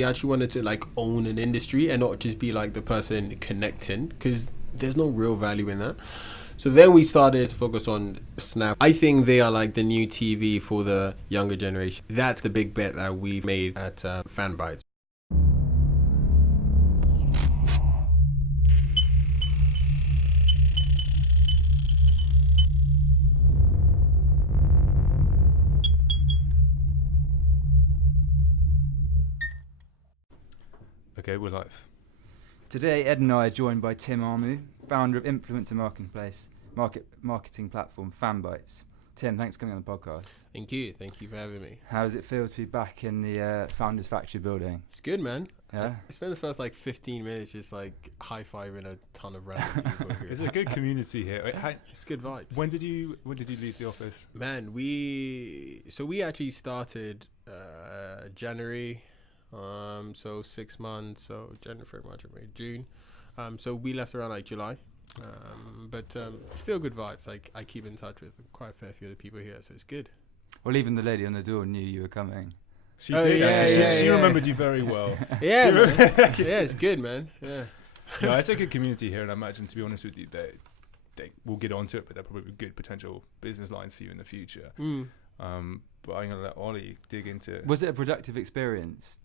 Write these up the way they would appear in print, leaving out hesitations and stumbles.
He actually wanted to like own an industry and not just be like the person connecting, because there's no real value in that. So then we started to focus on Snap. I think they are like the new TV for the younger generation. That's the big bet that we've made at FanBytes. Okay, we're live. Today, Ed and I are joined by Tim Armoo, founder of influencer marketing platform FanBytes. Tim, thanks for coming on the podcast. Thank you for having me. How does it feel to be back in the Founders Factory building? It's good, man. Yeah? I spent the first like 15 minutes just like high-fiving a ton of random people here. It's a good community here. It's good vibes. When did you leave the office? Man, we actually started January. So 6 months, so January, February, March, May, June. So we left around like July. But still good vibes. Like I keep in touch with quite a fair few of the people here, so it's good. Well, even the lady on the door knew you were coming. She did. She remembered you very well. Yeah, man. Yeah, it's good, man. Yeah. No, it's a good community here, and I imagine, to be honest with you, they will get onto it, but they're probably good potential business lines for you in the future. But I'm gonna let Ollie dig into it. Was it a productive experience,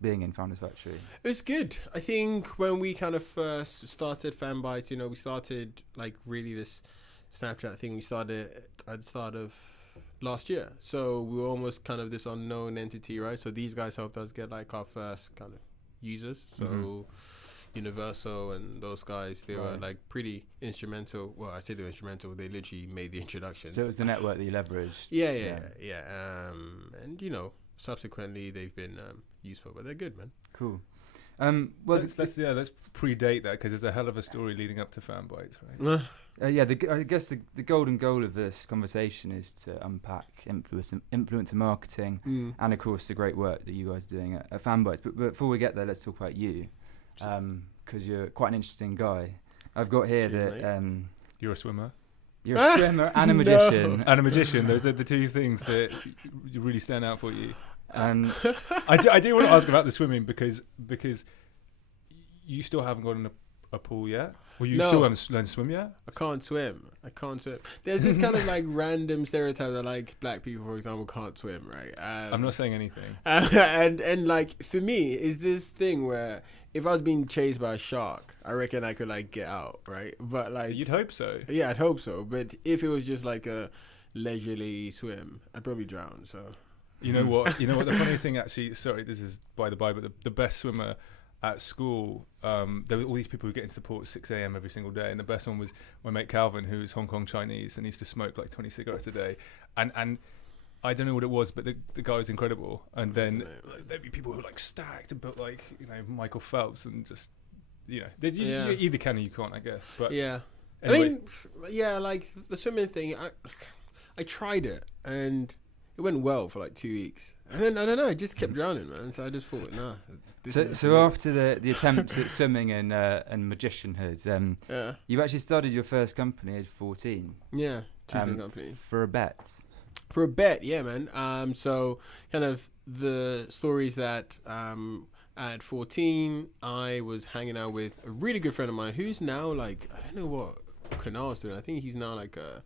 being in Founders Factory? It was good. I think when we kind of first started FanBytes, we started like really this Snapchat thing. We started at the start of last year, so we were almost kind of this unknown entity, right? So these guys helped us get like our first kind of users. So Universal and those guys, they were like pretty instrumental. Well, I say they were instrumental. They literally made the introduction. So it was the network that you leveraged. Yeah. And subsequently they've been useful, but they're good, man. Cool. Well, let's predate that, because there's a hell of a story leading up to FanBytes, right? I guess the golden goal of this conversation is to unpack influencer marketing and, of course, the great work that you guys are doing at FanBytes. But before we get there, let's talk about you, because you're quite an interesting guy. I've got here You're a swimmer. You're a swimmer and a magician. And a magician. Those are the two things that really stand out for you. And I do want to ask about the swimming because you still haven't gotten a pool yet. Well, you still haven't learned to swim yet? I can't swim. There's this kind of like random stereotype that like black people, for example, can't swim, right? I'm not saying anything. And like for me, is this thing where if I was being chased by a shark, I reckon I could like get out, right? But like you'd hope so. Yeah, I'd hope so. But if it was just like a leisurely swim, I'd probably drown. So you know what? The funny thing, actually, sorry, this is by the by, but the best swimmer at school, there were all these people who get into the pool at 6 a.m. every single day, and the best one was my mate Calvin, who's Hong Kong Chinese, and he used to smoke like 20 cigarettes a day, and I don't know what it was, but the guy was incredible. And then there'd be people who were like stacked and put like Michael Phelps and just you either can or you can't, I guess. But yeah, anyway. I mean, like the swimming thing, I tried it and it went well for like 2 weeks, and then I don't know, I just kept drowning, man. So I just thought, nah. So after the attempts at swimming and magicianhood, you've actually started your first company age 14. Yeah, company for a bet. For a bet, yeah, man. So kind of the stories that at 14, I was hanging out with a really good friend of mine who's now like, I don't know what Kunal's doing. I think he's now like a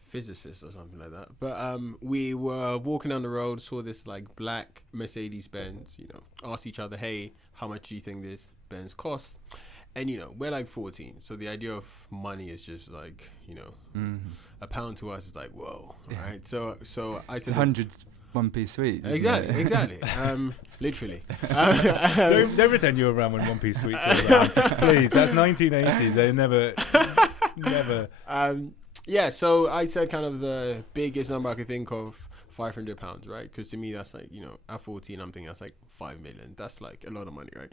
physicist or something like that. But we were walking down the road, saw this like black Mercedes Benz, asked each other, hey, how much do you think this Benz cost? And we're like 14, so the idea of money is just like a pound to us is like whoa, right? So I said 100 one-piece suites. Exactly. Literally. Don't pretend you were around when one-piece suites were around. Please, that's 1980s. They never. Yeah. So I said kind of the biggest number I could think of, £500, right? Because to me that's like at 14 I'm thinking that's like 5 million. That's like a lot of money, right?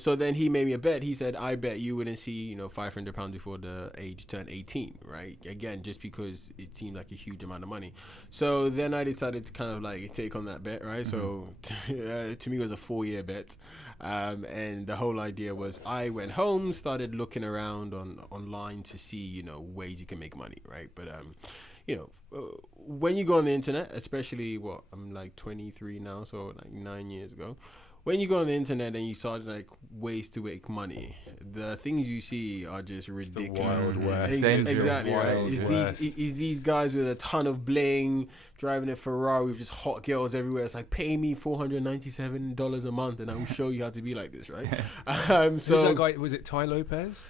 So then he made me a bet. He said, I bet you wouldn't see £500 before the age turned 18, right? Again, just because it seemed like a huge amount of money. So then I decided to kind of like take on that bet, right? So to me it was a 4-year bet. And the whole idea was I went home, started looking around online to see ways you can make money, right? But when you go on the internet, especially I'm like 23 now, so like 9 years ago. When you go on the internet and you search like ways to make money, the things you see are just ridiculous. Wild West. Exactly, right? Wild Is West. these guys with a ton of bling driving a Ferrari with just hot girls everywhere? It's like, pay me $497 a month and I will show you how to be like this, right? Who's that guy? Was it Ty Lopez?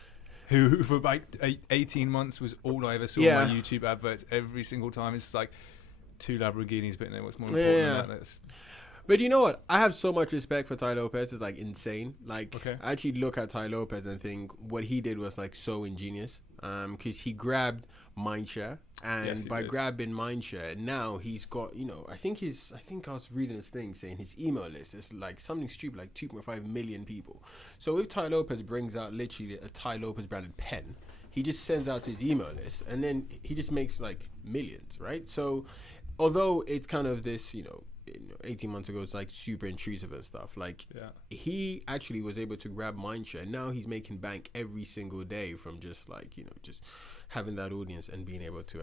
Who for about 18 months was all I ever saw on my YouTube adverts every single time. It's like 2 Lamborghinis, but no, what's more important than that? But you know what? I have so much respect for Ty Lopez. It's like insane. Like, Okay. I actually look at Ty Lopez and think what he did was like so ingenious. Because he grabbed mindshare, and by grabbing mindshare, now he's got, I think I was reading this thing saying his email list is like something stupid, like 2.5 million people. So if Ty Lopez brings out literally a Ty Lopez branded pen, he just sends out to his email list, and then he just makes like millions, right? So although it's kind of this, 18 months ago, it's like super intrusive and stuff. Like, he actually was able to grab mindshare. Now he's making bank every single day from just like, just having that audience and being able to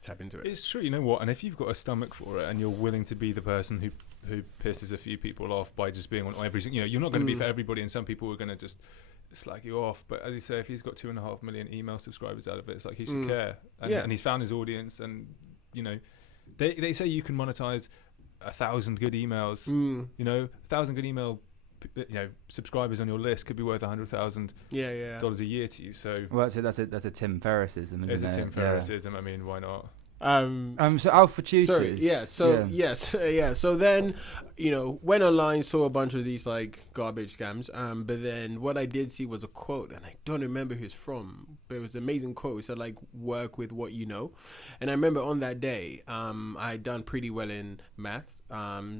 tap into it. It's true, you know what? And if you've got a stomach for it and you're willing to be the person who pisses a few people off by just being on everything, you're not going to be for everybody, and some people are going to just slag you off. But as you say, if he's got 2.5 million email subscribers out of it, it's like he should care. And he's found his audience, and they say you can monetize 1,000 good emails. 1,000 good email subscribers on your list could be worth $100,000 a year to you. So that's a Tim Ferrissism, isn't it? It's a Tim Ferrissism. I mean, why not? So Alpha Tutors. So then, went online, saw a bunch of these like garbage scams. But then what I did see was a quote, and I don't remember who it's from, but it was an amazing quote. It said like, work with what you know. And I remember on that day, I had done pretty well in math.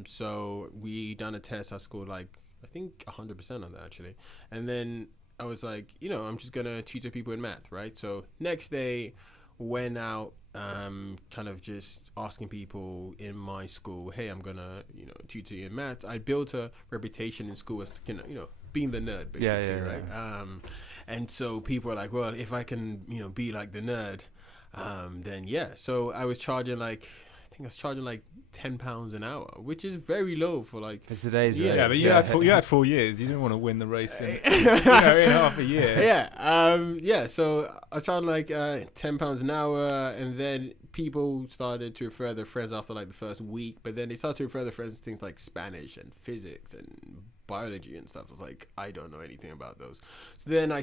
So we done a test. I scored like, I think 100% on that actually. And then I was like, I'm just gonna tutor people in math, right? So next day, went out, kind of just asking people in my school, hey, I'm gonna tutor you in math. I built a reputation in school as being the nerd, basically, right? And so people are like, well, if I can be like the nerd, then so I was charging like, I think I was charging like £10 an hour, which is very low for like for today's rate. Yeah, but you had 4 years. You didn't want to win the race in half a year. So I was charging like £10 an hour, and then people started to refer their friends after like the first week. But then they started to refer their friends to things like Spanish and physics and biology and stuff. I was like, I don't know anything about those. So then I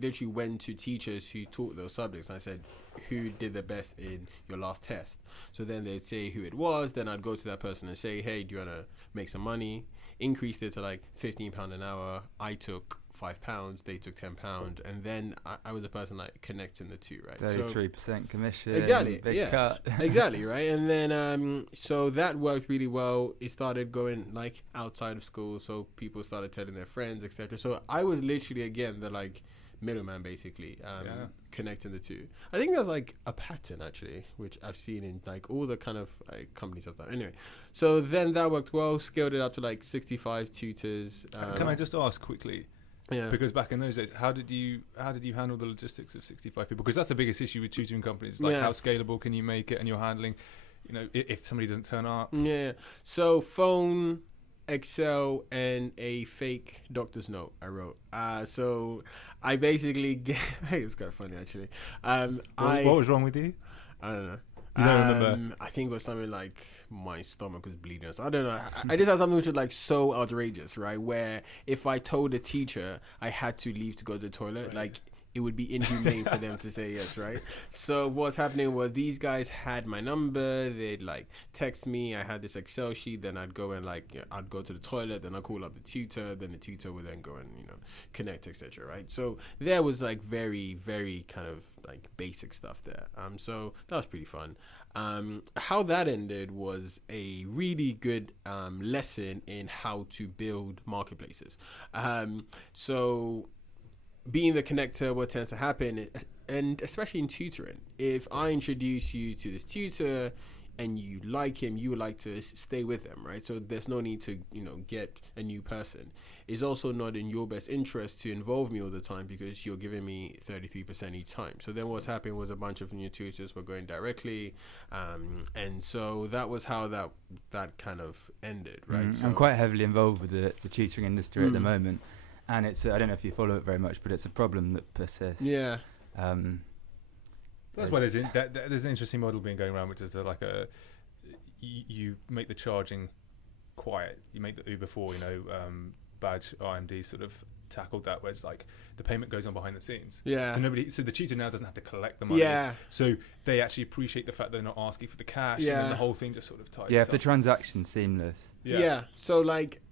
literally went to teachers who taught those subjects, and I said, who did the best in your last test? So then they'd say who it was. Then I'd go to that person and say, hey, do you want to make some money? Increased it to like £15 an hour. I took £5, they took £10, and then I was the person like connecting the two, right? 33% commission. Exactly. Big cut. Exactly, right? And then so that worked really well. It started going like outside of school, so people started telling their friends, etc. So I was literally again the like middleman, basically, connecting the two. I think there's like a pattern actually, which I've seen in like all the kind of like companies I've done. Anyway, so then that worked well. Scaled it up to like 65 tutors. Can I just ask quickly? Yeah. Because back in those days, how did you handle the logistics of 65 people? Because that's the biggest issue with tutoring companies. Like, how scalable can you make it, and you're handling, if somebody doesn't turn up. Yeah. So phone, Excel, and a fake doctor's note I wrote. So I basically it was quite funny actually. What was wrong with you? I don't know. You don't remember? I think it was something like my stomach was bleeding. So I don't know. I just had something which was like so outrageous, right? Where if I told a teacher I had to leave to go to the toilet, like it would be inhumane for them to say yes, right? So what's happening was these guys had my number. They'd like text me. I had this Excel sheet. Then I'd go and like I'd go to the toilet. Then I'd call up the tutor. Then the tutor would then go and connect, etc. Right? So there was like very, very kind of like basic stuff there. So that was pretty fun. How that ended was a really good lesson in how to build marketplaces. So being the connector, what tends to happen, and especially in tutoring, if I introduce you to this tutor, and you like him, you would like to stay with them, right? So there's no need to, get a new person. It's also not in your best interest to involve me all the time because you're giving me 33% each time. So then what's happening was a bunch of new tutors were going directly, and so that was how that kind of ended, right? So I'm quite heavily involved with the tutoring industry at the moment, and it's I don't know if you follow it very much, but it's a problem that persists. Yeah. That's why there's an interesting model being going around, which is like you make the charging quiet. You make the Uber for, Badge RMD sort of tackled that, where it's like the payment goes on behind the scenes. Yeah. So the tutor now doesn't have to collect the money. Yeah. So they actually appreciate the fact they're not asking for the cash. Yeah. And then the whole thing just sort of ties. Yeah, if the transaction's seamless. Yeah. So like,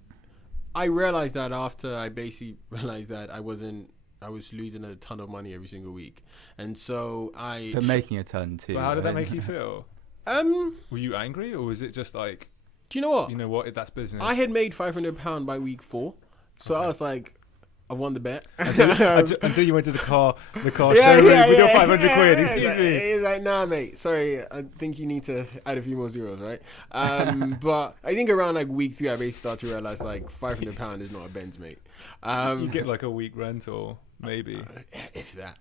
I realized that after I basically realized that I was losing a ton of money every single week, and so But making a ton too. But how did that right? make you feel? Were you angry, or was it just like, do you know what? You know what? That's business. I had made £500 by week 4, so I was like, I won the bet. Until you went to the car showroom with your 500 quid. Excuse me. He's like, nah, mate. Sorry, I think you need to add a few more zeros, right? But I think around like week 3, I basically started to realize like £500 is not a Benz, mate. You get like a week rental, maybe. If that.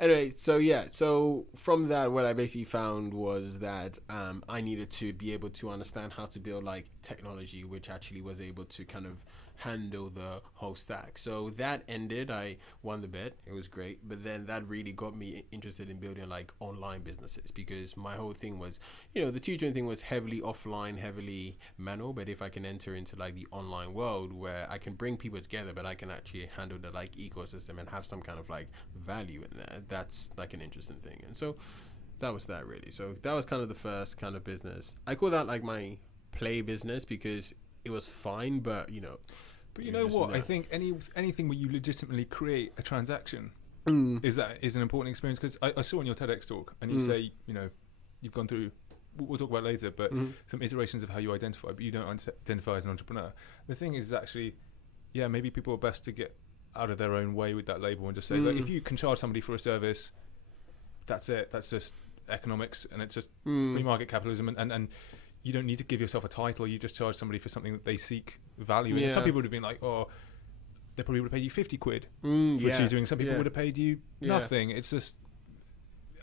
Anyway, so from that, what I basically found was that I needed to be able to understand how to build like technology, which actually was able to kind of handle the whole stack. So that ended. I won the bet. It was great. But then that really got me interested in building like online businesses, because my whole thing was, the tutoring thing was heavily offline, heavily manual. But if I can enter into like the online world where I can bring people together, but I can actually handle the like ecosystem and have some kind of like value in that, that's like an interesting thing. And so that was that really. So that was kind of the first kind of business. I call that like my play business because it was fine, but But you know what? I think anything where you legitimately create a transaction is an important experience, because I saw in your Tedx talk, and you say, you've gone through, we'll talk about it later, but some iterations of how you identify, but you don't identify as an entrepreneur. The thing is actually, maybe people are best to get out of their own way with that label and just say, look, if you can charge somebody for a service, that's it. That's just economics, and it's just free market capitalism, and you don't need to give yourself a title. You just charge somebody for something that they seek value in. And some people would have been like, they probably would have paid you 50 quid for tutoring. Some people would have paid you nothing. It's just,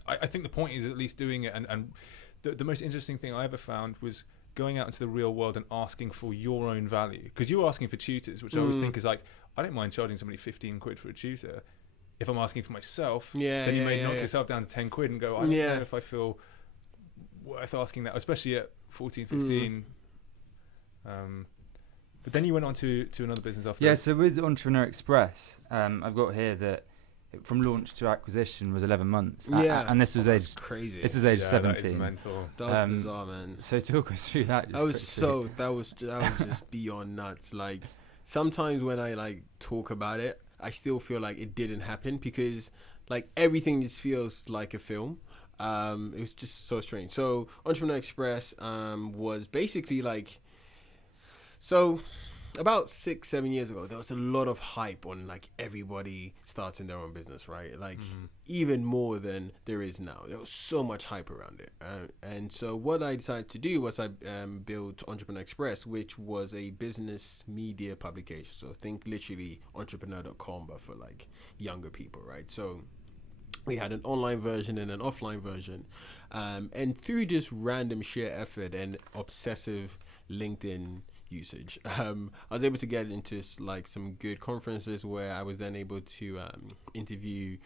I think the point is at least doing it. And the most interesting thing I ever found was going out into the real world and asking for your own value. Because you were asking for tutors, which I always think is like, I don't mind charging somebody 15 quid for a tutor. If I'm asking for myself, then you may knock yourself down to 10 quid and go, I don't know if I feel worth asking that, especially at 14, 15. But then you went on to another business after that. So with Entrepreneur Express, I've got here that from launch to acquisition was 11 months. And this was age crazy. This was age 17. That is mental. That was bizarre, man. So talk us through that. That was just beyond nuts. Like sometimes when I like talk about it, I still feel like it didn't happen, because like everything just feels like a film. It was just so strange. So Entrepreneur Express was basically like, so about 6-7 years ago, there was a lot of hype on like everybody starting their own business, right? Like even more than there is now. There was so much hype around it. And so what I decided to do was I built Entrepreneur Express, which was a business media publication. So think literally entrepreneur.com, but for like younger people, right? So we had an online version and an offline version. And through just random sheer effort and obsessive LinkedIn usage, I was able to get into like some good conferences where I was then able to interview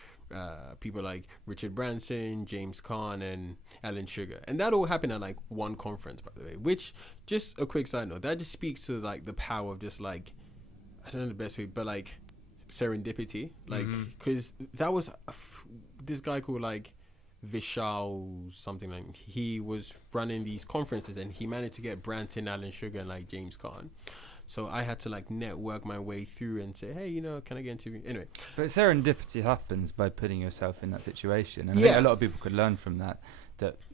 people like Richard Branson, James Caan, and Alan Sugar. And that all happened at like one conference, by the way, which, just a quick side note, that just speaks to like the power of just like, I don't know the best way, but like serendipity, like, because that was this guy called like Vishal something, like he was running these conferences and he managed to get Branson, Alan Sugar, and like James Caan. So I had to like network my way through and say, hey, can I get interviewed? Anyway. But serendipity happens by putting yourself in that situation. And I think a lot of people could learn from that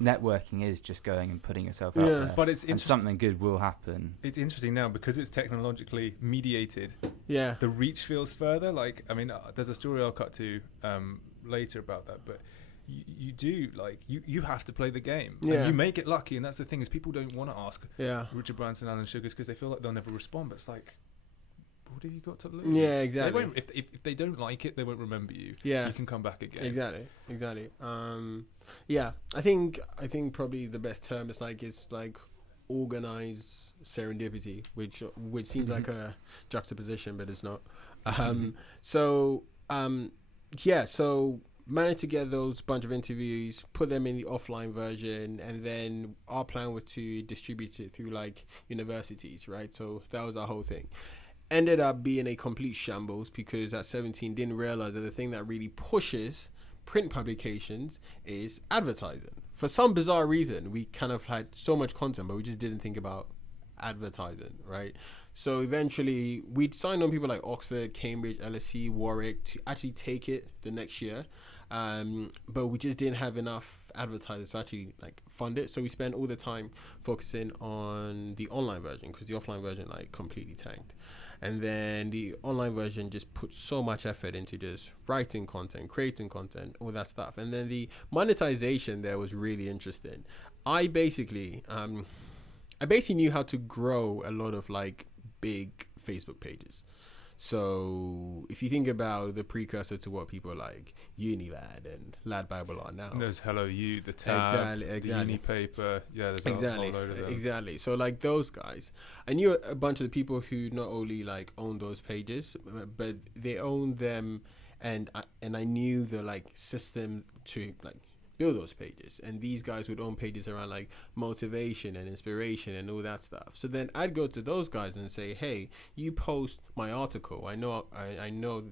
networking is just going and putting yourself out there. But it's and something good will happen. It's interesting now because it's technologically mediated. Yeah. The reach feels further. Like, I mean, there's a story I'll cut to later about that, but you do like you have to play the game. Yeah. And you may get lucky, and that's the thing is people don't want to ask Yeah. Richard Branson, Alan Sugars, because they feel like they'll never respond. But it's like, what have you got to lose? Yeah, exactly. They won't, if they don't like it, they won't remember you. Yeah. You can come back again. Exactly. Yeah. I think probably the best term is like organized serendipity, which seems like a juxtaposition, but it's not. So managed to get those bunch of interviews, put them in the offline version, and then our plan was to distribute it through like universities, right? So that was our whole thing. Ended up being a complete shambles because at 17 didn't realize that the thing that really pushes print publications is advertising. For some bizarre reason, we kind of had so much content, but we just didn't think about advertising, right? So eventually we signed on people like Oxford, Cambridge, LSE, Warwick to actually take it the next year. But we just didn't have enough advertisers to actually like fund it. So we spent all the time focusing on the online version because the offline version like completely tanked. And then the online version just put so much effort into just writing content, creating content, all that stuff. And then the monetization there was really interesting. I basically knew how to grow a lot of like big Facebook pages. So if you think about the precursor to what people like Unilad and Lad Bible are now, And there's Hello You, the Tab, exactly. the Uni Paper. Yeah, there's a whole load of them. Exactly. So like those guys, I knew a bunch of the people who not only like own those pages, but they own them, and I knew the like system to like build those pages. And these guys would own pages around like motivation and inspiration and all that stuff. So then I'd go to those guys and say, hey, you post my article. I know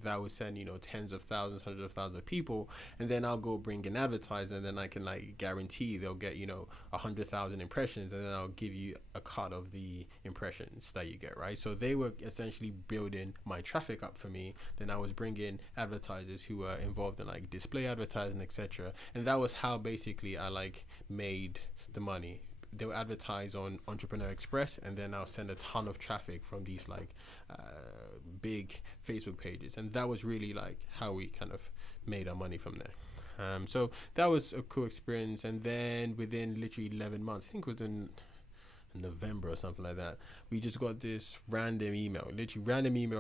that would send, tens of thousands, hundreds of thousands of people, and then I'll go bring an advertiser, and then I can like guarantee they'll get 100,000 impressions, and then I'll give you a cut of the impressions that you get, right? So they were essentially building my traffic up for me. Then I was bringing advertisers who were involved in like display advertising, etc. And that was how basically I like made the money. They would advertise on Entrepreneur Express, and then I'll send a ton of traffic from these like big Facebook pages, and that was really like how we kind of made our money from there. So that was a cool experience. And then within literally 11 months, I think it was in November or something like that, we just got this random email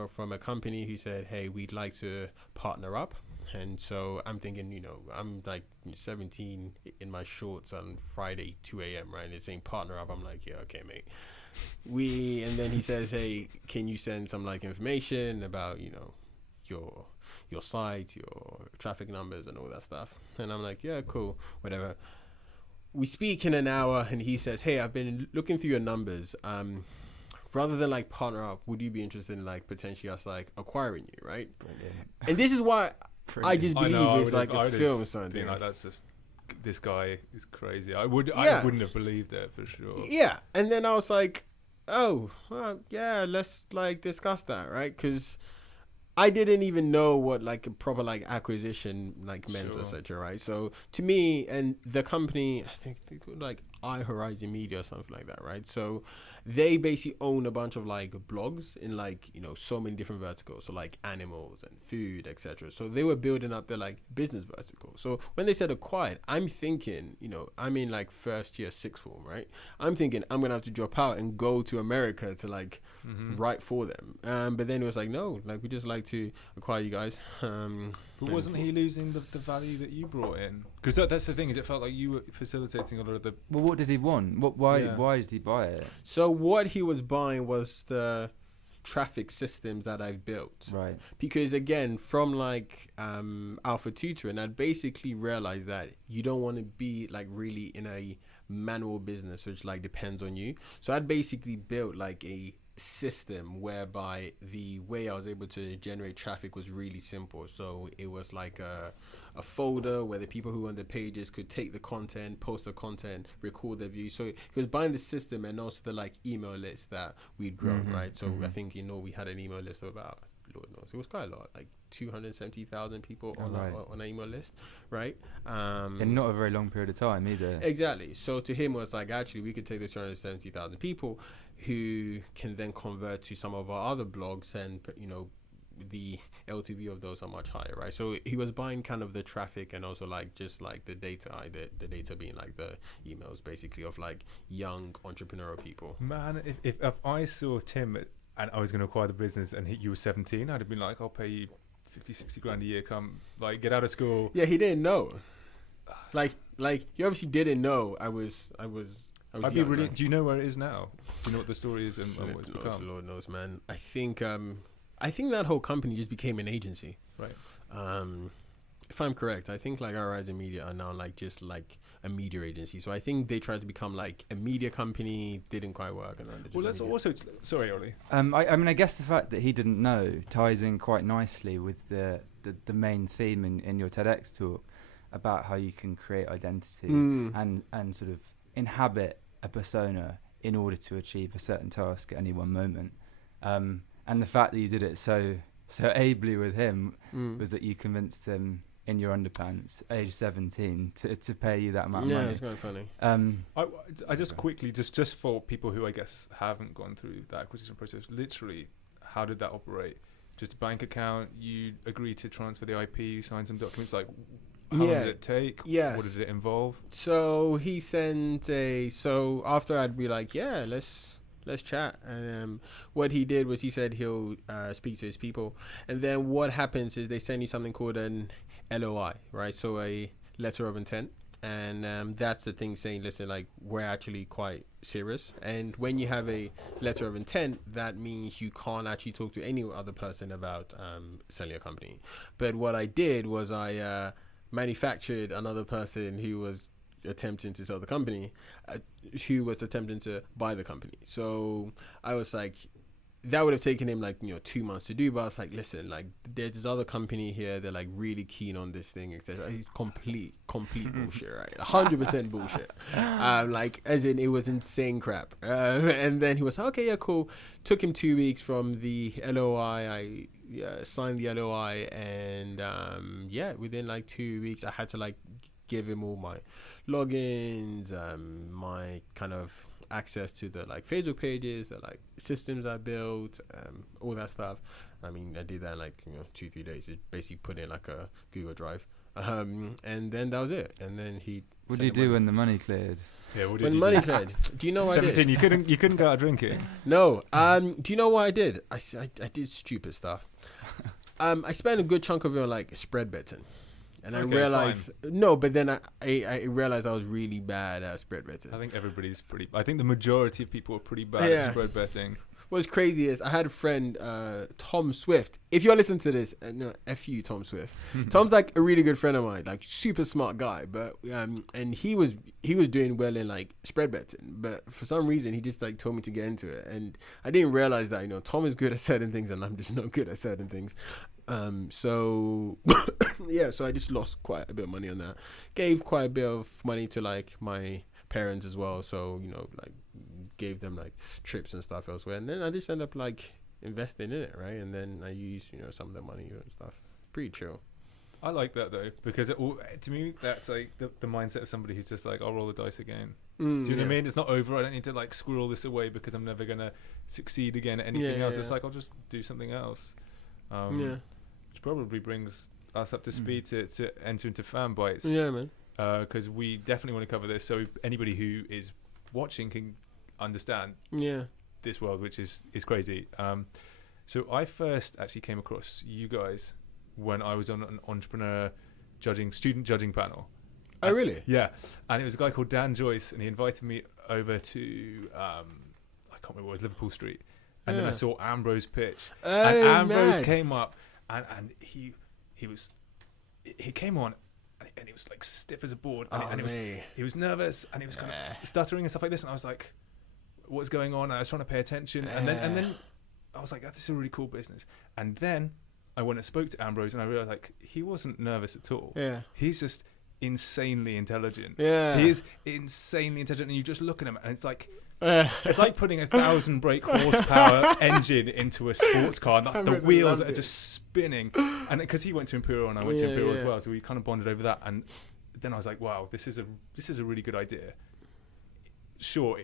from a company who said, hey, we'd like to partner up. And so I'm thinking, I'm like 17 in my shorts on Friday, 2 a.m., right? And it's saying partner up. I'm like, yeah, okay, mate. And then he says, hey, can you send some like information about, your site, your traffic numbers and all that stuff? And I'm like, yeah, cool, whatever. We speak in an hour, and he says, hey, I've been looking through your numbers. Rather than like partner up, would you be interested in like potentially us like acquiring you, right? Brilliant. And this is why I just believe it's like a film or something. Been like, that's just, this guy is crazy. I wouldn't have believed it for sure. Yeah, and then I was like, oh, well, yeah, let's like discuss that, right? Because I didn't even know what like a proper like acquisition like meant, etc. Right? So to me and the company, I think they called like iHorizon Media or something like that, right? So they basically own a bunch of like blogs in like so many different verticals, so like animals and food, etc. So they were building up their like business vertical. So when they said acquired, I'm thinking, I'm in like first year sixth form, right? I'm thinking I'm gonna have to drop out and go to America to like write for them. But then it was like, no, like we just like to acquire you guys. But wasn't he losing the value that you brought in? Because that's the thing, is it felt like you were facilitating a lot of the... Well, what did he want? Why did he buy it? So what he was buying was the traffic systems that I've built. Right. Because again, from like Alpha Tutoring, I'd basically realized that you don't want to be like really in a manual business which like depends on you. So I'd basically built like a system whereby the way I was able to generate traffic was really simple. So it was like a folder where the people who own the pages could take the content, post the content, record their views. So it was buying the system and also the like email list that we'd grown, right? So I think we had an email list of about, Lord knows, it was quite a lot, like 270,000 people on an email list, right? In not a very long period of time either. Exactly. So to him it was like, actually we could take those 270,000 people who can then convert to some of our other blogs and the LTV of those are much higher, right? So he was buying kind of the traffic and also like just like the data, the data being like the emails basically of like young entrepreneurial people. Man, if I saw Tim and I was going to acquire the business and you were 17, I'd have been like, I'll pay you 50, 60 grand a year, come like get out of school. Yeah, he didn't know. Like he obviously didn't know I was I'd be young, really. right? Do you know where it is now? Do you know what the story is and what it's become? Lord knows, man. I think that whole company just became an agency. Right. If I'm correct, I think like Horizon Media are now like just like a media agency. So I think they tried to become like a media company, didn't quite work. And then Well, let's also. Sorry, Ollie. I mean, I guess the fact that he didn't know ties in quite nicely with the main theme in your Tedx talk about how you can create identity and sort of inhabit a persona in order to achieve a certain task at any one moment. And the fact that you did it so ably with him was that you convinced him in your underpants, age 17, to pay you that amount of money. Yeah, it's kind of funny. I just quickly, just for people who I guess haven't gone through that acquisition process, literally, how did that operate? Just a bank account, you agree to transfer the IP, you sign some documents, like how long did it take? Yes. What did it involve? So he sent so after I'd be like, yeah, let's chat. And what he did was he said he'll speak to his people. And then what happens is they send you something called an LOI, right? So a letter of intent. And that's the thing saying, listen, like we're actually quite serious. And when you have a letter of intent, that means you can't actually talk to any other person about selling a company. But what I did was I manufactured another person who was attempting to sell the company, who was attempting to buy the company. So I was like, that would have taken him like 2 months to do, but I was like, listen, like there's this other company here, they're like really keen on this thing, etc. Complete bullshit, right? 100% bullshit. Like as in it was insane crap. And then he was like, okay, yeah, cool. Took him 2 weeks from the LOI. I signed the LOI, and within like 2 weeks I had to like give him all my logins, my kind of access to the like Facebook pages, the like systems I built, all that stuff. I mean, I did that in like 2-3 days. It basically put in like a Google Drive, and then that was it. And then he. What did you do when the money cleared? Yeah, what did when you money do? cleared? Do you know what 17. I did? You couldn't go out drinking. No. Do you know what I did? I did stupid stuff. I spent a good chunk of it on like spread betting. And I realized but then I realized I was really bad at spread betting. I think I think the majority of people are pretty bad at spread betting. What's crazy is I had a friend, Tom Swift. If you're listening to this, no, F you, Tom Swift. Tom's like a really good friend of mine, like super smart guy. But and he was doing well in like spread betting, but for some reason he just like told me to get into it, and I didn't realize that Tom is good at certain things and I'm just not good at certain things. So so I just lost quite a bit of money on that. Gave quite a bit of money to like my parents as well, so like gave them like trips and stuff elsewhere, and then I just end up like investing in it, right? And then I use some of the money and stuff. Pretty chill. I like that though, because to me that's like the mindset of somebody who's just like, I'll roll the dice again. Do you know what I mean? It's not over. I don't need to like squirrel this away because I'm never gonna succeed again at anything else. It's like I'll just do something else. Which probably brings us up to speed to enter into FanBytes. Yeah, man. Because we definitely want to cover this, so anybody who is watching can understand this world, which is crazy. So I first actually came across you guys when I was on an entrepreneur student judging panel. Oh, really? Yeah. And it was a guy called Dan Joyce, and he invited me over to I can't remember what it was, Liverpool Street. And then I saw Ambrose pitch. And Ambrose came up, and he came on, and he was like stiff as a board, and he was nervous, and he was kind of stuttering and stuff like this, and I was like, what's going on? And I was trying to pay attention, and then I was like, this is a really cool business. And then I went and spoke to Ambrose, and I realized like he wasn't nervous at all. Yeah. He's just insanely intelligent. Yeah. He is insanely intelligent, and you just look at him, and it's like putting 1,000 brake horsepower engine into a sports car, and the wheels are just spinning. And because he went to Imperial and I went to Imperial as well, so we kind of bonded over that. And then I was like, wow, this is a really good idea. Sure,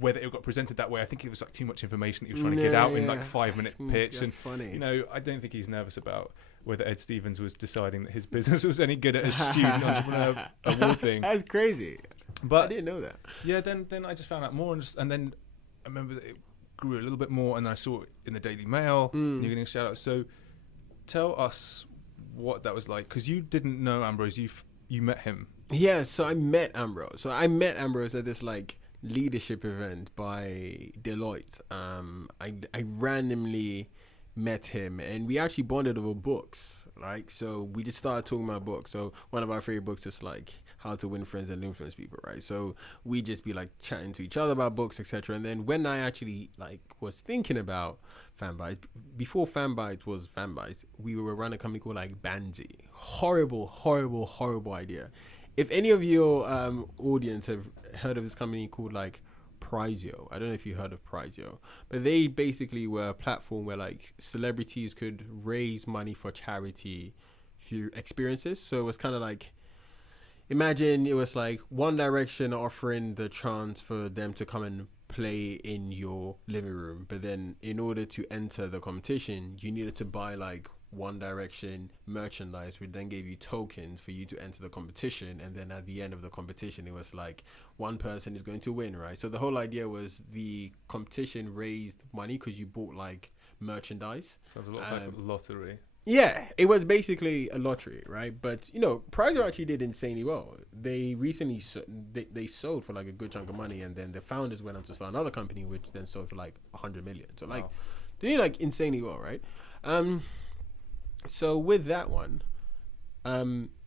whether it got presented that way. I think it was like too much information that he was trying to get out in like 5-minute pitch. That's And funny. you know, I don't think he's nervous about whether Ed Stevens was deciding that his business was any good at a student entrepreneur award thing. That's crazy. But I didn't know that. yeah, then I just found out more, and then I remember that it grew a little bit more, and then I saw it in the Daily Mail. And you're getting a shout out. So tell us what that was like, because you didn't know Ambrose. You met him. Yeah, so I met Ambrose. So I met Ambrose at this like leadership event by Deloitte. I randomly met him, and we actually bonded over books. Like, so we just started talking about books. So one of our favorite books is like How to Win Friends and Influence People, right? So we just be like chatting to each other about books, etc. And then when I actually like was thinking about FanBytes, before FanBytes was FanBytes, we were running a company called like Banzi. Horrible idea. If any of your audience have heard of this company called like Prizeo, I don't know if you heard of Prizeo, but they basically were a platform where like celebrities could raise money for charity through experiences. So it was kind of like, imagine it was like One Direction offering the chance for them to come and play in your living room, but then in order to enter the competition, you needed to buy like One Direction merchandise, which then gave you tokens for you to enter the competition. And then at the end of the competition, it was like one person is going to win, right? So the whole idea was the competition raised money because you bought like merchandise. Sounds a lot like a lottery. Yeah, it was basically a lottery, right? But you know, Prizeo actually did insanely well. They recently they sold for like a good chunk of money, and then the founders went on to start another company, which then sold for like 100 million. So like, Wow. they did like insanely well, right? So with that one,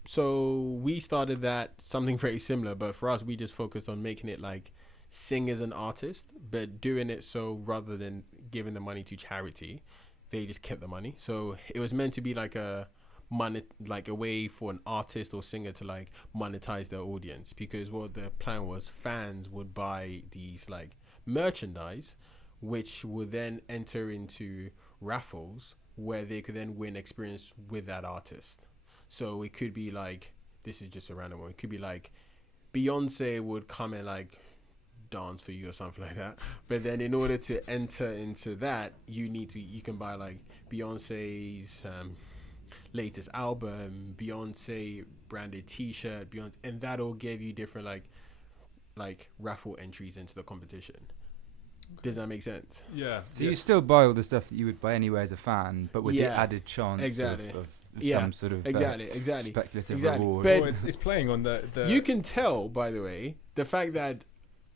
so we started that something very similar, but for us, we just focused on making it like singers and artists, but doing it so rather than giving the money to charity, they just kept the money. So it was meant to be like a way for an artist or singer to like monetize their audience, because what the plan was, fans would buy these like merchandise, which would then enter into raffles where they could then win experience with that artist. So it could be like, this is just a random one, it could be like Beyonce would come and like dance for you or something like that, but then in order to enter into that, you can buy like Beyonce's latest album, Beyonce branded t-shirt, Beyonce, and that'll give you different like raffle entries into the competition. Does that make sense? Yeah. So you still buy all the stuff that you would buy anyway as a fan, but with the added chance Exactly. of some sort of speculative reward. But Well, it's playing on the you can tell, by the way, the fact that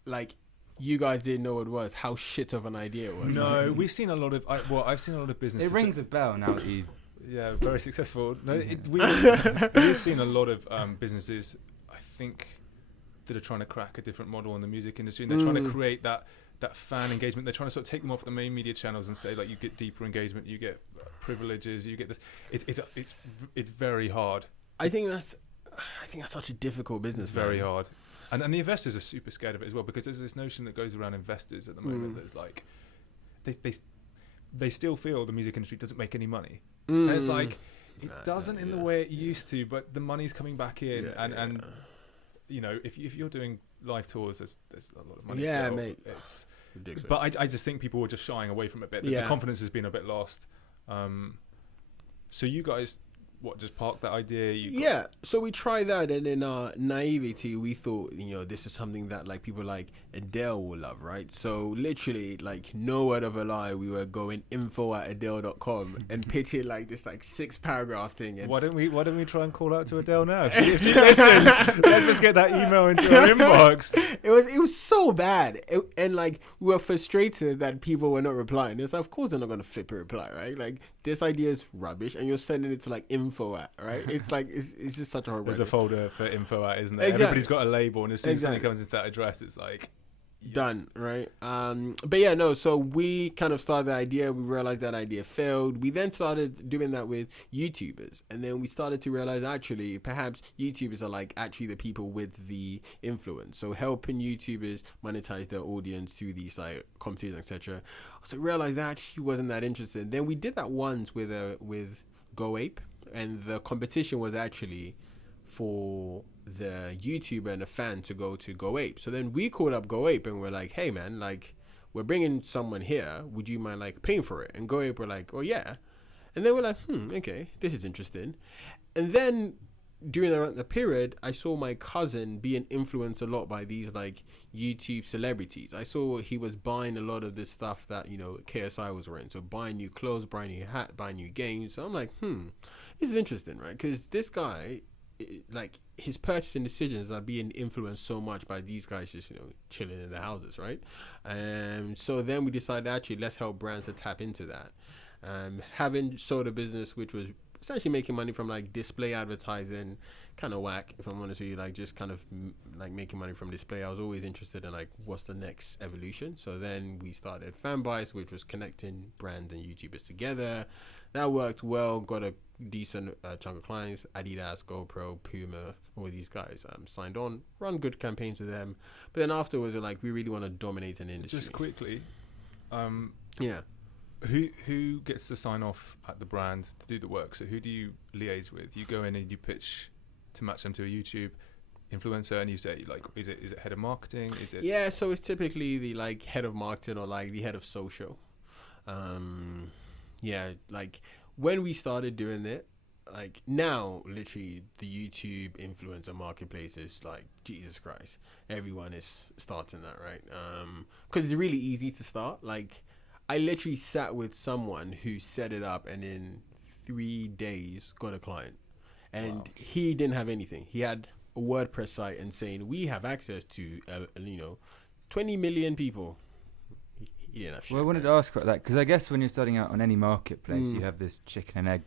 like you guys didn't know what it was, how shit of an idea it was. No, we've seen a lot of. I've seen a lot of businesses. It rings a bell now that you. Yeah, very successful. No, we've seen a lot of businesses, I think, that are trying to crack a different model in the music industry, and they're trying to create that fan engagement. They're trying to sort of take them off the main media channels and say like, you get deeper engagement, you get privileges, you get this. It's very hard. I think that's such a difficult business. It's very hard. And the investors are super scared of it as well, because there's this notion that goes around investors at the moment that's like, they still feel the music industry doesn't make any money. And it's like, it doesn't in the way it used to, but the money's coming back in. And you know, if you're doing live tours, there's a lot of money. Yeah, still. mate. It's ridiculous. But I just think people were just shying away from it a bit. The confidence has been a bit lost. So you guys, just park that idea? So we tried that, and in our naivety, we thought, this is something that like people like Adele will love, right? So literally, like, no word of a lie, we were going info@adele.com and pitch it like this like 6-paragraph thing. And why don't we try and call out to Adele now? If she listens, let's just get that email into her inbox. It was so bad, and like we were frustrated that people were not replying. It's like, of course they're not gonna flip a reply, right? Like, this idea is rubbish, and you're sending it to like info@, right? It's like it's just such a horrible. There's a folder for info@, isn't there? Exactly. Everybody's got a label, and as soon as something comes into that address, it's like done, right? But yeah, no. So we kind of started the idea. We realized that idea failed. We then started doing that with YouTubers, and then we started to realize actually, perhaps YouTubers are like actually the people with the influence. So helping YouTubers monetize their audience through these like competitions, etc. So we realized that actually wasn't that interested. Then we did that once with Go Ape, and the competition was actually for the YouTuber and the fan to go to Go Ape. So then we called up Go Ape and we're like, hey man, like we're bringing someone here. Would you mind like paying for it? And Go Ape were like, oh yeah. And then we're like, okay, this is interesting. And then during the period, I saw my cousin being influenced a lot by these like YouTube celebrities. I saw he was buying a lot of this stuff that, you know, KSI was wearing. So buying new clothes, buying new hat, buying new games. So I'm like, this is interesting, right? Because this guy, like his purchasing decisions are being influenced so much by these guys just, you know, chilling in their houses, right? So then we decided actually let's help brands to tap into that. Having sold a business which was essentially making money from like display advertising, kind of whack if I'm honest with you, like just kind of like making money from display. I was always interested in like what's the next evolution. So then we started FanBytes, which was connecting brands and YouTubers together. That worked well, got a decent chunk of clients. Adidas, GoPro, Puma, all these guys signed on, run good campaigns with them. But then afterwards we're like, we really want to dominate an industry. Just quickly, yeah. Who gets to sign off at the brand to do the work? So who do you liaise with? You go in and you pitch to match them to a YouTube influencer, and you say like, is it head of marketing? Is it? Yeah, so it's typically the like head of marketing or like the head of social. Yeah, like when we started doing it, like now literally the YouTube influencer marketplace is like Jesus Christ. Everyone is starting that, right? Because it's really easy to start. Like I literally sat with someone who set it up and in 3 days got a client. And wow. He didn't have anything. He had a WordPress site and saying, we have access to, 20 million people. He didn't have shit. Well, I wanted to ask about that because I guess when you're starting out on any marketplace, you have this chicken and egg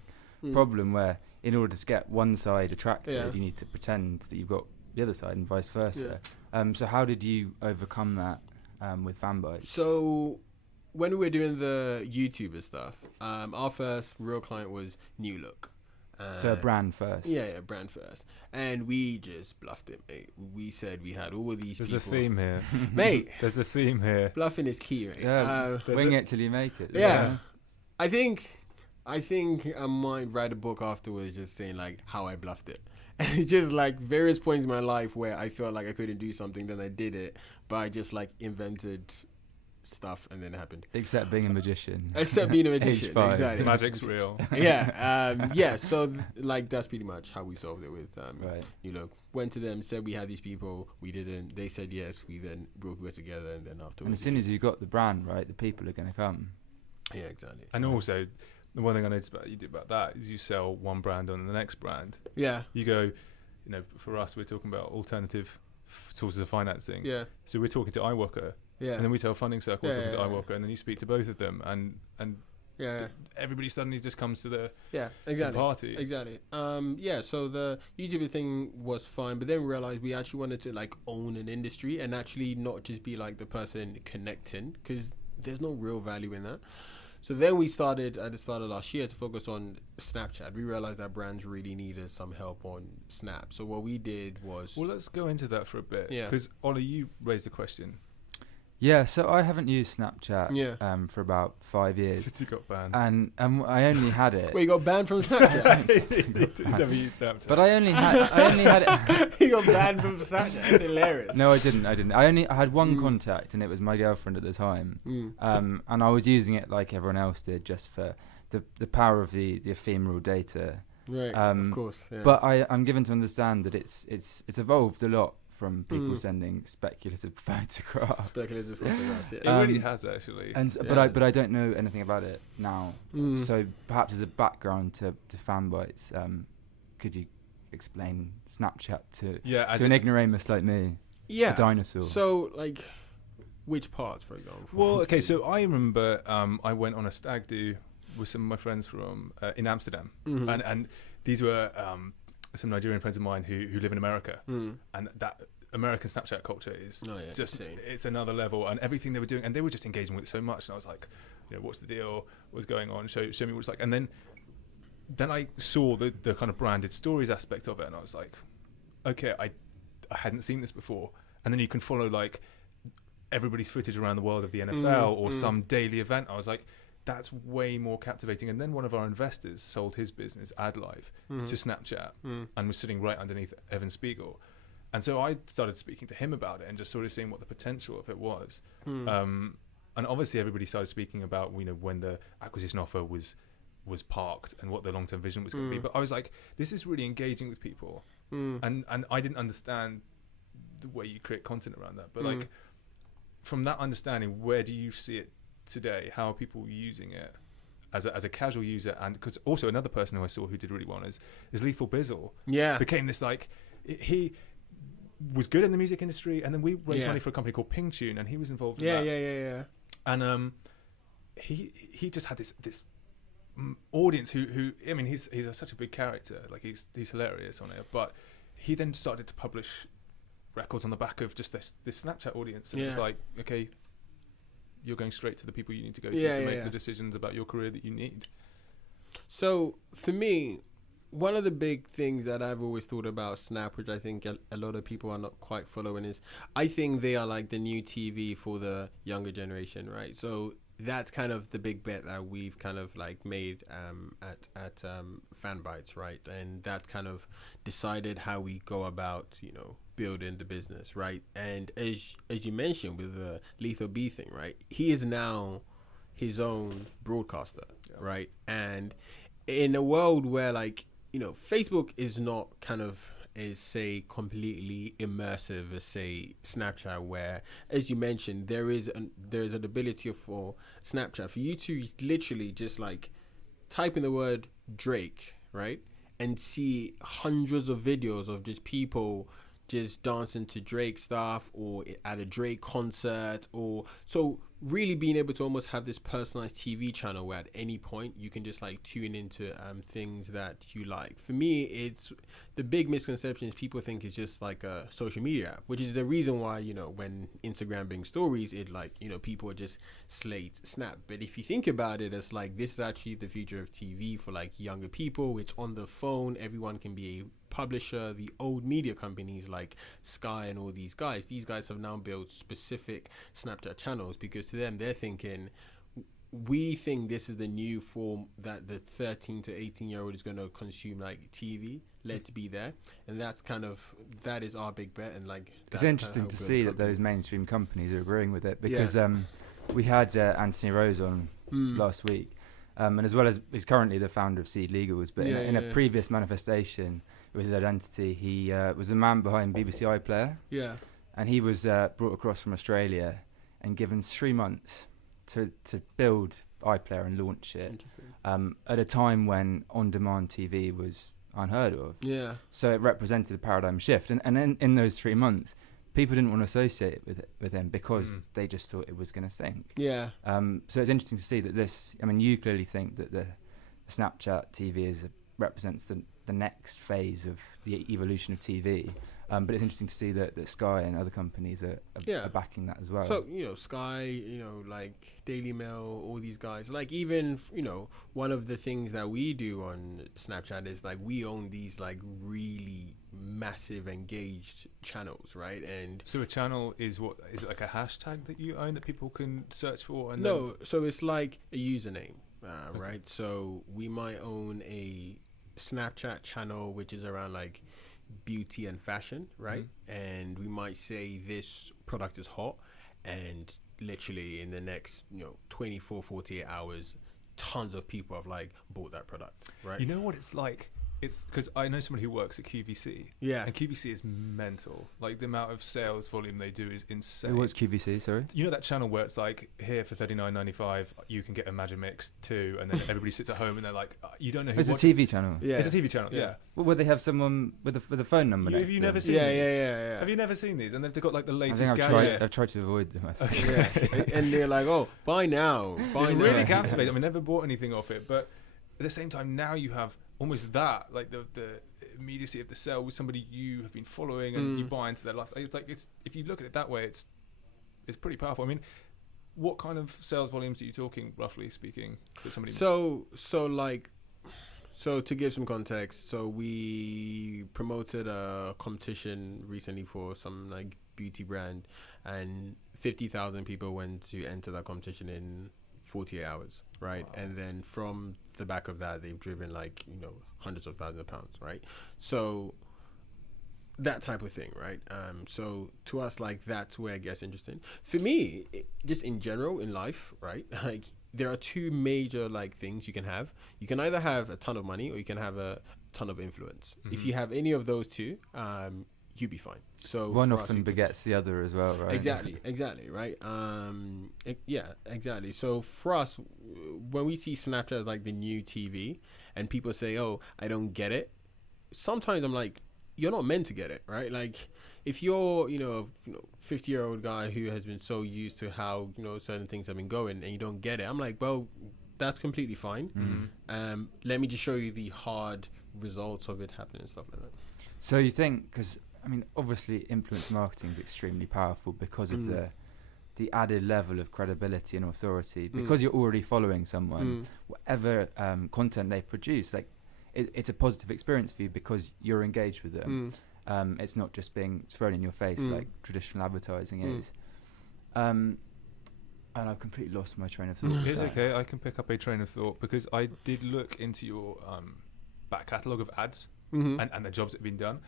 problem where in order to get one side attracted, you need to pretend that you've got the other side and vice versa. Yeah. So how did you overcome that with FanBytes? So when we were doing the YouTuber stuff, our first real client was New Look. So a brand first. Yeah, brand first. And we just bluffed it, mate. We said we had all these There's people. There's a theme here. Mate. There's a theme here. Bluffing is key, right? Yeah, wing it till you make it. Yeah. I think I might write a book afterwards just saying like how I bluffed it. And it's just like various points in my life where I felt like I couldn't do something, then I did it. But I just like invented stuff and then it happened. Except being a magician. Except being a magician. Age 5. Exactly. Magic's real. Yeah. So like that's pretty much how we solved it with right. You know, went to them, said we had these people, we didn't, they said yes, we then broke it together and then afterwards. And as soon as you got the brand right, the people are going to come. Yeah, exactly. And also the one thing I noticed about you do about that is you sell one brand on the next brand. Yeah. You go, you know, for us we're talking about alternative sources of financing. Yeah. So we're talking to iWorker. Yeah. And then we tell Funding Circle talking to iWorker, and then you speak to both of them, and everybody suddenly just comes to the party. Exactly. So the YouTuber thing was fine, but then we realized we actually wanted to like own an industry and actually not just be like the person connecting, because there's no real value in that. So then we started at the start of last year to focus on Snapchat. We realized that brands really needed some help on Snap. So what we did was... Well, let's go into that for a bit. Yeah. Because, Ollie, you raised a question. Yeah, so I haven't used Snapchat for about 5 years. Since you got banned. And I only had it... Wait, you got banned from Snapchat? He's never used Snapchat. But I only had it... He got banned from Snapchat. That's hilarious. No, I didn't. I had one contact, and it was my girlfriend at the time. And I was using it like everyone else did, just for the power of the ephemeral data. Right, of course. Yeah. But I'm given to understand that it's evolved a lot from people sending speculative photographs. It really has, actually. But I don't know anything about it now. So perhaps as a background to FanBytes, could you explain Snapchat to an ignoramus like me? Yeah. A dinosaur. So, like, which parts, for example? Well, okay, so I remember I went on a stag do with some of my friends from in Amsterdam. And these were... some Nigerian friends of mine who live in America, and that American Snapchat culture is just insane. It's another level, and everything they were doing, and they were just engaging with it so much, and I was like, you know, what's the deal? What's going on? Show me what it's like. And then I saw the kind of branded stories aspect of it, and I was like, okay, I hadn't seen this before. And then you can follow like everybody's footage around the world of the NFL or some daily event. I was like, that's way more captivating. And then one of our investors sold his business, AdLive, to Snapchat, and was sitting right underneath Evan Spiegel. And so I started speaking to him about it and just sort of seeing what the potential of it was. And obviously everybody started speaking about, when the acquisition offer was parked and what the long-term vision was going to be. But I was like, this is really engaging with people. And I didn't understand the way you create content around that. But like, from that understanding, where do you see it today? How are people using it as a casual user? And because also another person who I saw who did really well is Lethal Bizzle. Yeah. Became this like, he was good in the music industry, and then we raised money for a company called Ping Tune, and he was involved in that. Yeah. And he just had this audience who I mean, he's such a big character, like he's hilarious on it, but he then started to publish records on the back of just this Snapchat audience, and it was like, okay, you're going straight to the people you need to go to make the decisions about your career that you need. So for me, one of the big things that I've always thought about Snap, which I think a lot of people are not quite following, is I think they are like the new TV for the younger generation, right? So that's kind of the big bet that we've kind of like made at FanBytes, right? And that kind of decided how we go about, building the business, right? And as you mentioned with the Lethal B thing, right? He is now his own broadcaster, right? And in a world where like, Facebook is not kind of say completely immersive as say Snapchat, where, as you mentioned, there is an ability for Snapchat for you to literally just like type in the word Drake, right, and see hundreds of videos of just people just dancing to Drake stuff or at a Drake concert, or so really being able to almost have this personalized TV channel where at any point you can just like tune into things that you like. For me, it's the big misconception is people think it's just like a social media app, which is the reason why, when Instagram brings stories, it like, people just snap. But if you think about it, it's like, this is actually the future of TV for like younger people. It's on the phone. Everyone can be a publisher. The old media companies like Sky and all these guys have now built specific Snapchat channels, because to them, they're thinking, we think this is the new form that the 13 to 18-year-old is going to consume like TV. Let's be there. And that is our big bet. And like, it's interesting to see that those mainstream companies are agreeing with it, because we had Anthony Rose on last week, and as well as he's currently the founder of Seed Legals, but in a previous manifestation, it was his identity. He was the man behind BBC iPlayer. Yeah. And he was brought across from Australia and given 3 months to build iPlayer and launch it at a time when on-demand TV was unheard of. Yeah. So it represented a paradigm shift. And in those 3 months, people didn't want to associate it with him because they just thought it was going to sink. Yeah. So it's interesting to see that this, I mean, you clearly think that the Snapchat TV represents the next phase of the evolution of TV. But it's interesting to see that Sky and other companies are backing that as well. So, Sky, like Daily Mail, all these guys, like even, one of the things that we do on Snapchat is like we own these like really massive engaged channels, right? And so a channel is what? Is it like a hashtag that you own that people can search for? And no, so it's like a username, right? So we might own a Snapchat channel which is around like beauty and fashion, right? And we might say this product is hot, and literally in the next 24 48 hours tons of people have like bought that product, right? You know what it's like? It's because I know someone who works at QVC. Yeah. And QVC is mental. Like the amount of sales volume they do is insane. What's QVC, sorry? You know that channel where it's like, here for $39.95 you can get a Magimix 2, and then everybody sits at home and they're like, you don't know who. It's a TV channel. Yeah. It's a TV channel, yeah. Well, where they have someone with a phone number next Have you to never them? seen these? Yeah. Have you never seen these? And they've got like the latest gadget. I've tried to avoid them, I think. Okay. And they're like, oh, buy now. It's really captivating. I mean, never bought anything off it, but at the same time now you have almost that, like the immediacy of the sale with somebody you have been following, and you buy into their life. It's like, if you look at it that way, it's pretty powerful. I mean, what kind of sales volumes are you talking, roughly speaking, that somebody? So to give some context, so we promoted a competition recently for some like beauty brand, and 50,000 people went to enter that competition in 48 hours, right? Wow. And then from the back of that, they've driven like hundreds of thousands of pounds, right? So that type of thing, right? So to us, like, that's where it gets interesting. For me, just in general in life, right? Like, there are two major like things you can have. You can either have a ton of money or you can have a ton of influence. If you have any of those two, you'd be fine. So one for us, often you could- begets the other as well, right? Exactly, right? Yeah, exactly. So for us, when we see Snapchat as like the new TV, and people say, "Oh, I don't get it," sometimes I'm like, "You're not meant to get it, right?" Like, if you're, 50-year-old guy who has been so used to how certain things have been going, and you don't get it, I'm like, well, that's completely fine. Let me just show you the hard results of it happening and stuff like that. So you think, because I mean, obviously, influence marketing is extremely powerful because of the added level of credibility and authority. Because you're already following someone, whatever content they produce, like it's a positive experience for you because you're engaged with them. It's not just being thrown in your face like traditional advertising is. And I've completely lost my train of thought. It's okay. I can pick up a train of thought because I did look into your back catalogue of ads and the jobs that have been done.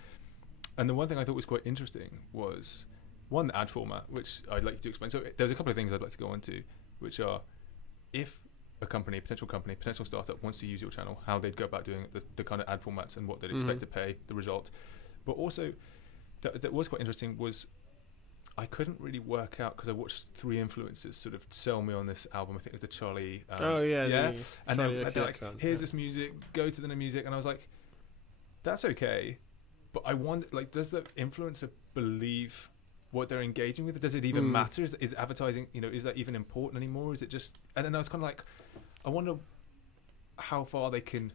And the one thing I thought was quite interesting was, one, the ad format, which I'd like you to explain. So there's a couple of things I'd like to go on to, which are if a potential startup wants to use your channel, how they'd go about doing it, the kind of ad formats and what they'd expect to pay, the result. But also, that was quite interesting was I couldn't really work out because I watched three influencers sort of sell me on this album. I think it was the Charlie. And they're like, here's this music, go to the music, and I was like, that's okay, but I wonder, like, does the influencer believe what they're engaging with? Does it even matter? Is advertising, is that even important anymore? Is it just? And then I was kind of like, I wonder how far they can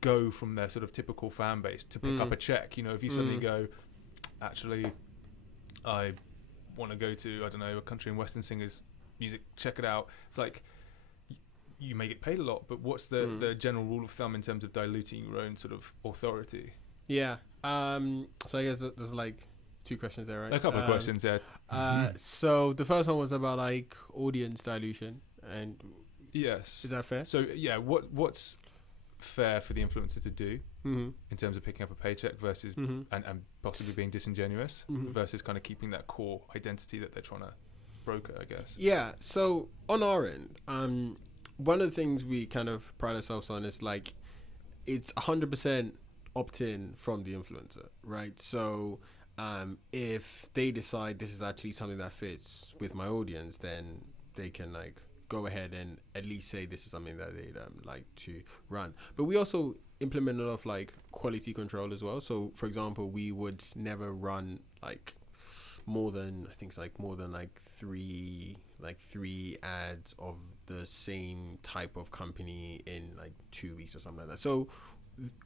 go from their sort of typical fan base to pick up a check. If you suddenly go, actually, I want to go to, I don't know, a country and western singers music, check it out. It's like, you may get paid a lot, but what's the general rule of thumb in terms of diluting your own sort of authority? Yeah. So I guess there's like two questions there, right? A couple of questions, yeah. So the first one was about like audience dilution, and yes, is that fair? So yeah, what's fair for the influencer to do in terms of picking up a paycheck versus and possibly being disingenuous versus kind of keeping that core identity that they're trying to broker, I guess. Yeah. So on our end, one of the things we kind of pride ourselves on is like it's 100% opt-in from the influencer, right? So if they decide this is actually something that fits with my audience, then they can like go ahead and at least say this is something that they'd like to run. But we also implement a lot of like quality control as well. So for example, we would never run like more than three ads of the same type of company in like 2 weeks or something like that.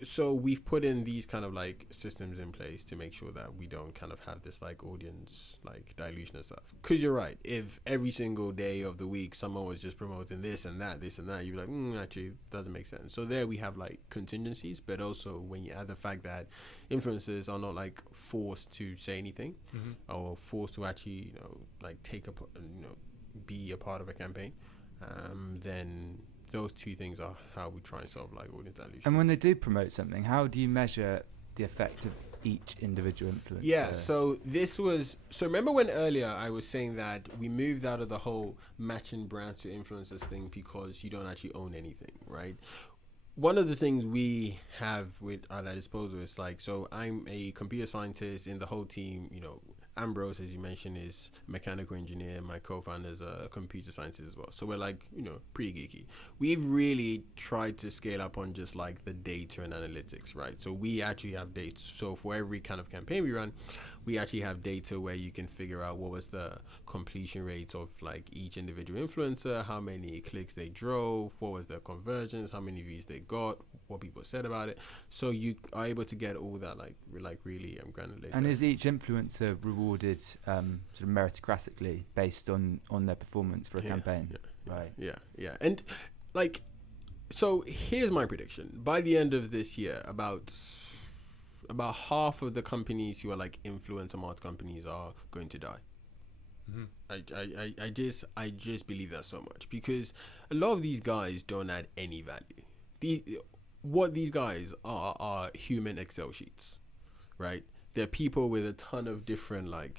So we've put in these kind of like systems in place to make sure that we don't kind of have this like audience like dilution and stuff. Because you're right, if every single day of the week someone was just promoting this and that, you'd be like, actually it doesn't make sense. So there we have like contingencies, but also when you add the fact that influencers are not like forced to say anything or forced to actually like be a part of a campaign, then those two things are how we try and solve like audience dilution. And when they do promote something, how do you measure the effect of each individual influencer? Yeah, so remember when earlier I was saying that we moved out of the whole matching brands to influencers thing because you don't actually own anything, right? One of the things we have at our disposal is like, so I'm a computer scientist in the whole team, Ambrose, as you mentioned, is a mechanical engineer. My co-founder is a computer scientist as well. So we're like, pretty geeky. We've really tried to scale up on just like the data and analytics, right? So we actually have data. So for every kind of campaign we run, we actually have data where you can figure out what was the completion rate of like each individual influencer, how many clicks they drove, what was their conversions, how many views they got, what people said about it. So you are able to get all that like really granular data. And is each influencer rewarded sort of meritocratically based on their performance for a campaign? Yeah, right. Yeah. And like, so here's my prediction. By the end of this year, about half of the companies who are like influencer market companies are going to die. I just believe that so much because a lot of these guys don't add any value. What these guys are human Excel sheets, right? there are people with a ton of different like,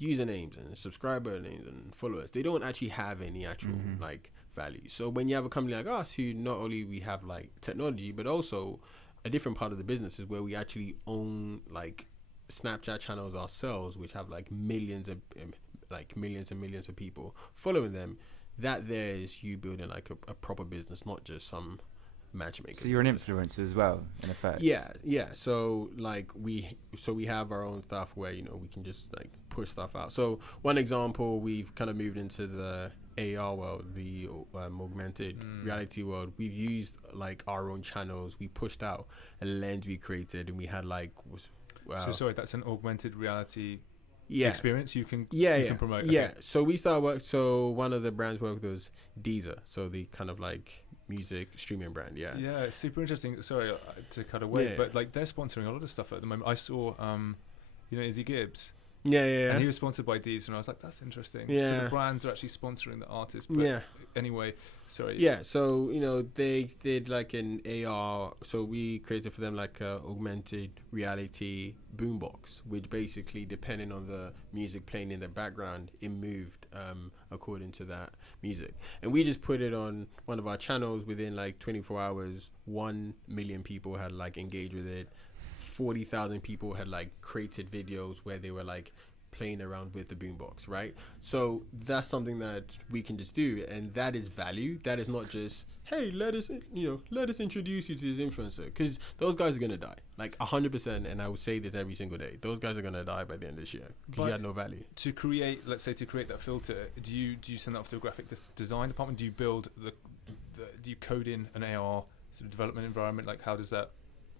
usernames and subscriber names and followers. They don't actually have any actual like value. So when you have a company like us, who not only we have like technology, but also a different part of the business is where we actually own like Snapchat channels ourselves, which have like millions and millions of people following them. That there is you building like a proper business, not just some matchmaker. So you're an influencer as well, in effect. Yeah. So like we have our own stuff where we can just like push stuff out. So one example, we've kind of moved into the AR world, the augmented reality world. We've used like our own channels. We pushed out a lens we created, and we had like. So sorry, that's an augmented reality. Experience you can promote. Yeah. Okay. So we started work. So one of the brands worked with was Deezer. So the kind of like music streaming brand. Yeah. Yeah, it's super interesting. Sorry to cut away, but like they're sponsoring a lot of stuff at the moment. I saw, Izzy Gibbs. Yeah. And he was sponsored by Deezer, and I was like, that's interesting. Yeah. So the brands are actually sponsoring the artists. But anyway, sorry. Yeah. So they did like an AR. So we created for them like a augmented reality boombox, which basically, depending on the music playing in the background, it moved according to that music. And we just put it on one of our channels. Within like 24 hours, 1 million people had like engaged with it. 40,000 people had like created videos where they were like playing around with the boombox, right? So that's something that we can just do, and that is value. That is not just, hey, let us introduce you to this influencer, because those guys are gonna die, like 100%. And I would say this every single day: those guys are gonna die by the end of this year because you had no value. To create that filter, do you send that off to a graphic design department? Do you build do you code in an AR sort of development environment? Like, how does that?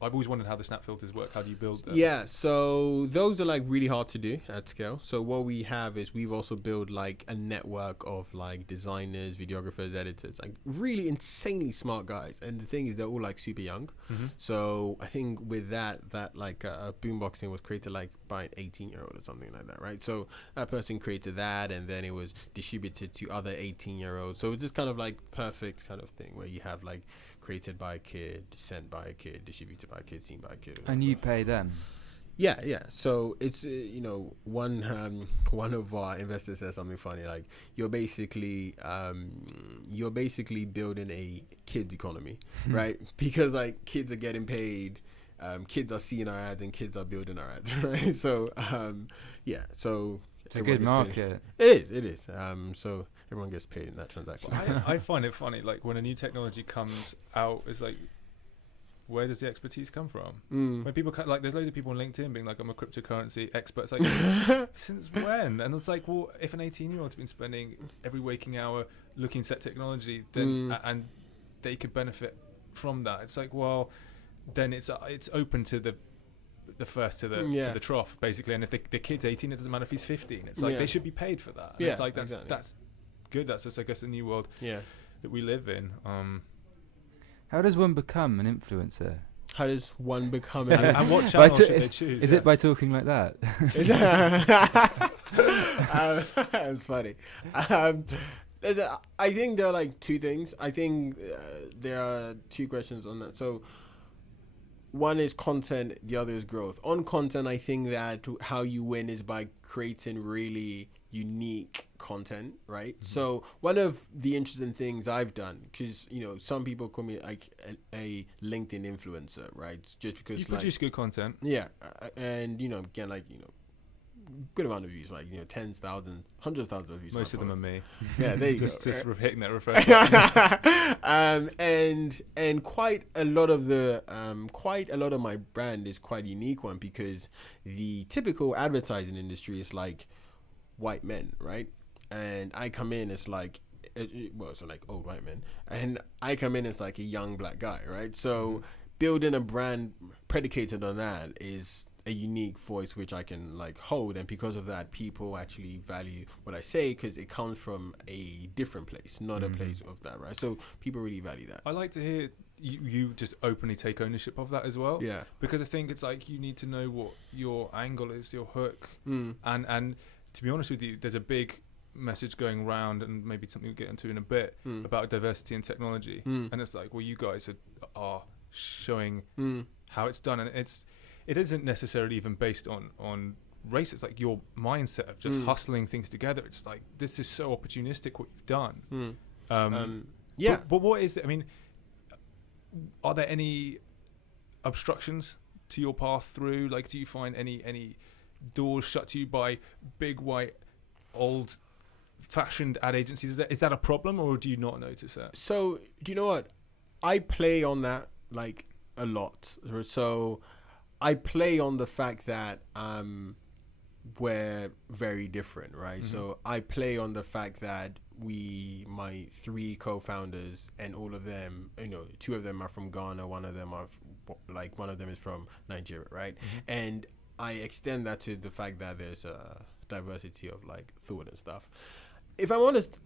I've always wondered how the snap filters work. How do you build them? Yeah, so those are like really hard to do at scale. So what we have is we've also built like a network of like designers, videographers, editors, like really insanely smart guys. And the thing is, they're all like super young. So I think with that like a boombox thing was created like by an 18-year-old or something like that, right? So that person created that, and then it was distributed to other 18-year-olds. So it's just kind of like perfect kind of thing where you have like created by a kid, sent by a kid, distributed by a kid, seen by a kid. And you pay them? Yeah. So it's one of our investors said something funny, like you're basically building a kids economy, right? Because like kids are getting paid, kids are seeing our ads, and kids are building our ads, right? So so it's a good market. It is. So everyone gets paid in that transaction. Well, I find it funny, like when a new technology comes out, it's like, where does the expertise come from? When people like, there's loads of people on LinkedIn being like, I'm a cryptocurrency expert. It's like, since when? And it's like, well, if an 18-year-old's been spending every waking hour looking at that technology, then and they could benefit from that. It's like, well, then it's open to the first to the trough, basically. And if the kid's 18, it doesn't matter if he's 15. It's like they should be paid for that. And it's like that's good. That's just, I guess, the new world that we live in. How does one become an influencer? How does one become and what channel should they choose? Is it by talking like that? It's funny. I think there are like two things. I think there are two questions on that. So one is content, the other is growth. On content, I think that how you win is by creating really unique content, right? So one of the interesting things I've done, because some people call me like a LinkedIn influencer, right? Just because you produce good content, and again, like good amount of views, like tens, thousands, hundreds of thousands of views. Most of them are me. Yeah, there you just go. Just hitting that refresh. And quite a lot of my brand is quite a unique one, because the typical advertising industry is like white men, right? And I come in as like, so like old white men, and I come in as like a young black guy, right? So building a brand predicated on that is a unique voice which I can like hold, and because of that, people actually value what I say, because it comes from a different place, not a place of that, right? So people really value that. I like to hear you just openly take ownership of that as well, because I think it's like you need to know what your angle is, your hook, and to be honest with you, there's a big message going around, and maybe something we'll get into in a bit, about diversity and technology, and it's like, well, you guys are showing how it's done, and it isn't necessarily even based on race. It's like your mindset of just hustling things together. It's like, this is so opportunistic what you've done. Yeah. But what is it? I mean, are there any obstructions to your path through? Like, do you find any doors shut to you by big white old fashioned ad agencies? Is that a problem, or do you not notice that? So do you know what? I play on that like a lot. So I play on the fact that we're very different, right? Mm-hmm. So I play on the fact that my 3 co-founders, and all of them, 2 of them are from Ghana, one of them is from Nigeria, right? Mm-hmm. And I extend that to the fact that there's a diversity of like thought and stuff. If I'm honest,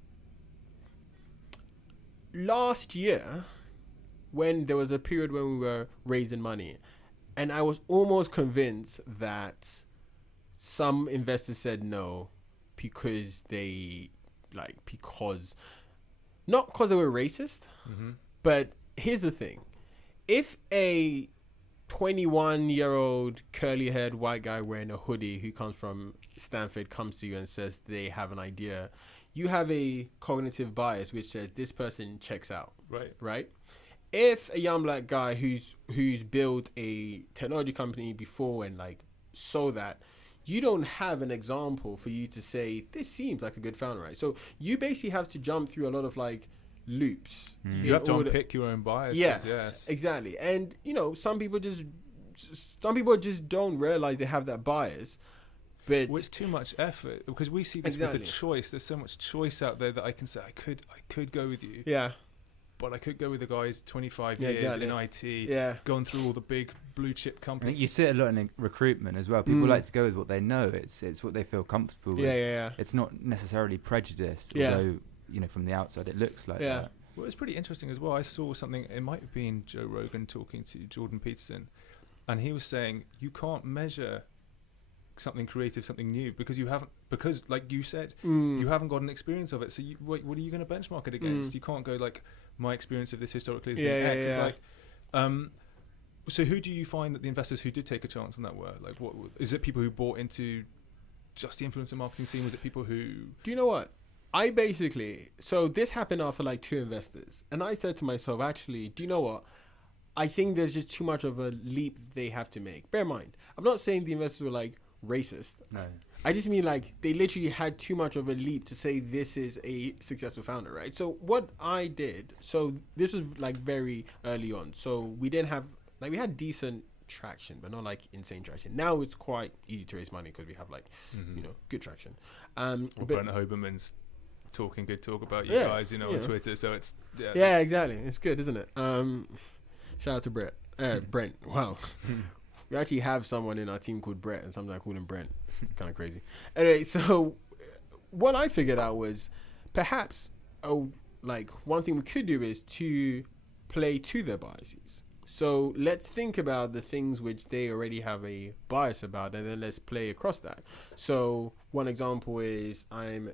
last year, when there was a period when we were raising money, and I was almost convinced that some investors said no because not because they were racist, but here's the thing. If a 21-year-old curly-haired white guy wearing a hoodie who comes from Stanford comes to you and says they have an idea, you have a cognitive bias which says this person checks out. Right? If a young black guy who's built a technology company before and like sold that, you don't have an example for you to say this seems like a good founder, right? So you basically have to jump through a lot of like loops. You have to unpick your own biases. Yeah, yes, exactly. And some people just don't realize they have that bias. But it's too much effort, because we see this with the choice. There's so much choice out there that I can say I could go with you. Yeah. But I could go with the guys 25 years in IT, gone through all the big blue chip I companies. think you see it a lot in recruitment as well. People like to go with what they know. It's what they feel comfortable with. Yeah. It's not necessarily prejudice, although from the outside it looks like that. Well, it's pretty interesting as well. I saw something, it might have been Joe Rogan talking to Jordan Peterson, and he was saying you can't measure something creative, something new, because like you said, you haven't got an experience of it. So what are you going to benchmark it against? You can't go like, my experience of this historically has been X. It's like, so who do you find that the investors who did take a chance on that were? Like, what is it? People who bought into just the influencer marketing scene? Was it people who? Do you know what? So this happened after like 2 investors, and I said to myself, actually, do you know what? I think there's just too much of a leap they have to make. Bear in mind, I'm not saying the investors were like racist. No. I just mean like they literally had too much of a leap to say this is a successful founder, right? So what I did, so this was like very early on. So we didn't have, like, we had decent traction, but not like insane traction. Now it's quite easy to raise money because we have like, good traction. Brent Hoberman's talking good talk about you guys, on Twitter. So it's, yeah, exactly. It's good, isn't it? Shout out to Brent. Wow. We actually have someone in our team called Brett, and sometimes I call him Brent. Kind of crazy. Anyway, so what I figured out was perhaps one thing we could do is to play to their biases. So let's think about the things which they already have a bias about, and then let's play across that. So one example is I am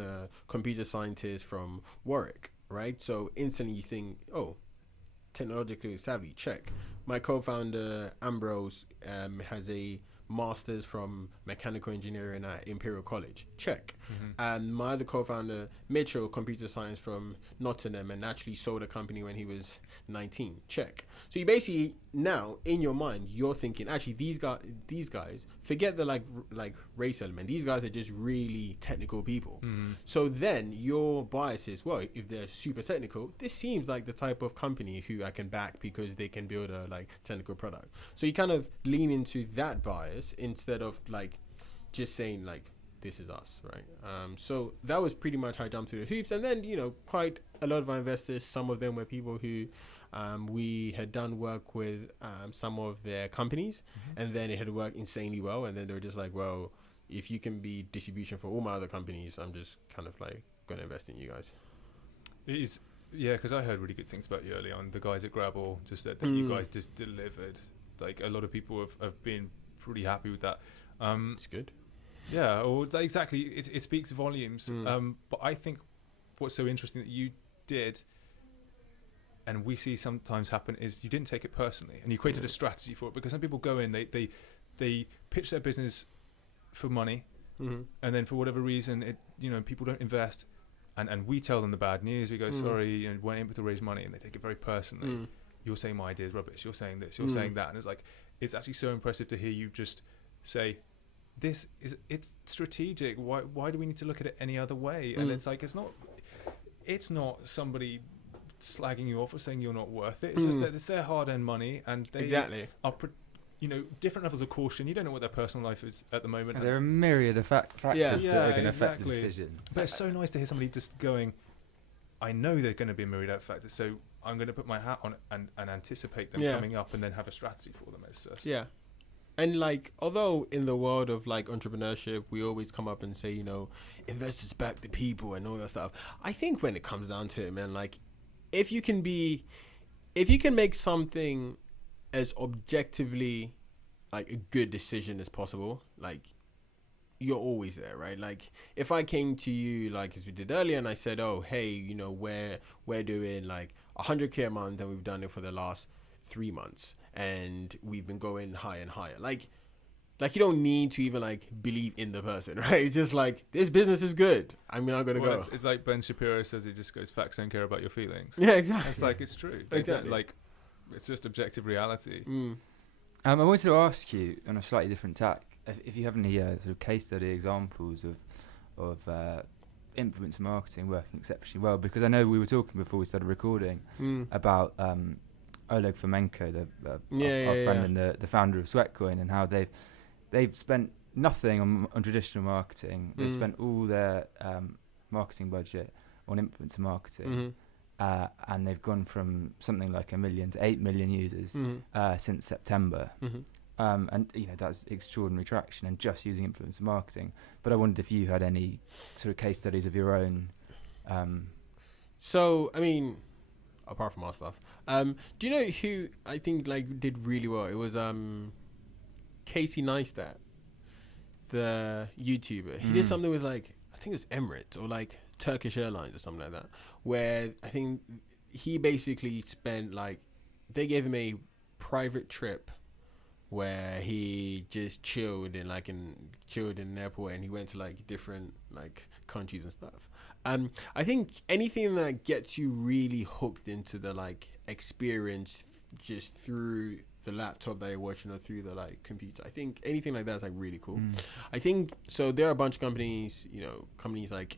a computer scientist from Warwick, right? So instantly you think, oh, technologically savvy, check. My co-founder Ambrose has a master's from mechanical engineering at Imperial College, check. And my other co-founder Mitchell, computer science from Nottingham, and actually sold a company when he was 19, check. So you basically, now in your mind you're thinking, actually these guys forget the like race element, these guys are just really technical people. So then your bias is, well, if they're super technical, this seems like the type of company who I can back because they can build a like technical product. So you kind of lean into that bias instead of like just saying like this is us, right? So that was pretty much how I jumped through the hoops. And then quite a lot of our investors, some of them were people who we had done work with some of their companies, and then it had worked insanely well, and then they were just like, well, if you can be distribution for all my other companies, I'm just kind of like going to invest in you guys. It is, because I heard really good things about you early on. The guys at Grabble just said that you guys just delivered. Like, a lot of people have been pretty happy with that. It's good. Yeah, or exactly. It speaks volumes. But I think what's so interesting that you did and we see sometimes happen is you didn't take it personally, and you created a strategy for it, because some people go in, they pitch their business for money, and then for whatever reason, people don't invest, and we tell them the bad news. We go, sorry, weren't able to raise money, and they take it very personally. You're saying my idea is rubbish. You're saying this. You're saying that, and it's like, it's actually so impressive to hear you just say, it's strategic. Why do we need to look at it any other way? And it's like, it's not somebody slagging you off or saying you're not worth it. It's just that it's their hard-earned money, and they are different levels of caution. You don't know what their personal life is at the moment. And there are a myriad of factors that are going to affect the decision. But it's so nice to hear somebody just going, I know they're going to be a myriad of factors, so I'm going to put my hat on and anticipate them coming up, and then have a strategy for them. It's just And like, although in the world of like entrepreneurship, we always come up and say, investors back the people and all that stuff. I think when it comes down to it, man, like, if you can make something as objectively like a good decision as possible, like, you're always there, right? Like, if I came to you, like as we did earlier, and I said, oh, hey, we're doing like 100K a month, and we've done it for the last 3 months, and we've been going higher and higher. Like you don't need to even like believe in the person, right? It's just like, this business is good, I'm not gonna go. It's like Ben Shapiro says, he just goes, facts don't care about your feelings. Yeah, exactly. It's like, it's true. Exactly. Like, it's just objective reality. I wanted to ask you on a slightly different tack, if you have any sort of case study examples of influencer marketing working exceptionally well, because I know we were talking before we started recording about Oleg Fomenko, our friend and the founder of Sweatcoin, and how they've spent nothing on traditional marketing. They spent all their marketing budget on influencer marketing, and they've gone from something like 1 million to 8 million users since September. And that's extraordinary traction, and just using influencer marketing. But I wondered if you had any sort of case studies of your own. So I mean, apart from our stuff, do you know who I think like did really well? It was Casey Neistat, the YouTuber. He did something with like, I think it was Emirates or like Turkish Airlines or something like that, where I think he basically spent like, they gave him a private trip where he just chilled in an airport, and he went to like different like countries and stuff. I think anything that gets you really hooked into the like experience just through the laptop that you're watching or through the like computer, I think anything like that is like really cool. I think so. There are a bunch of companies, companies like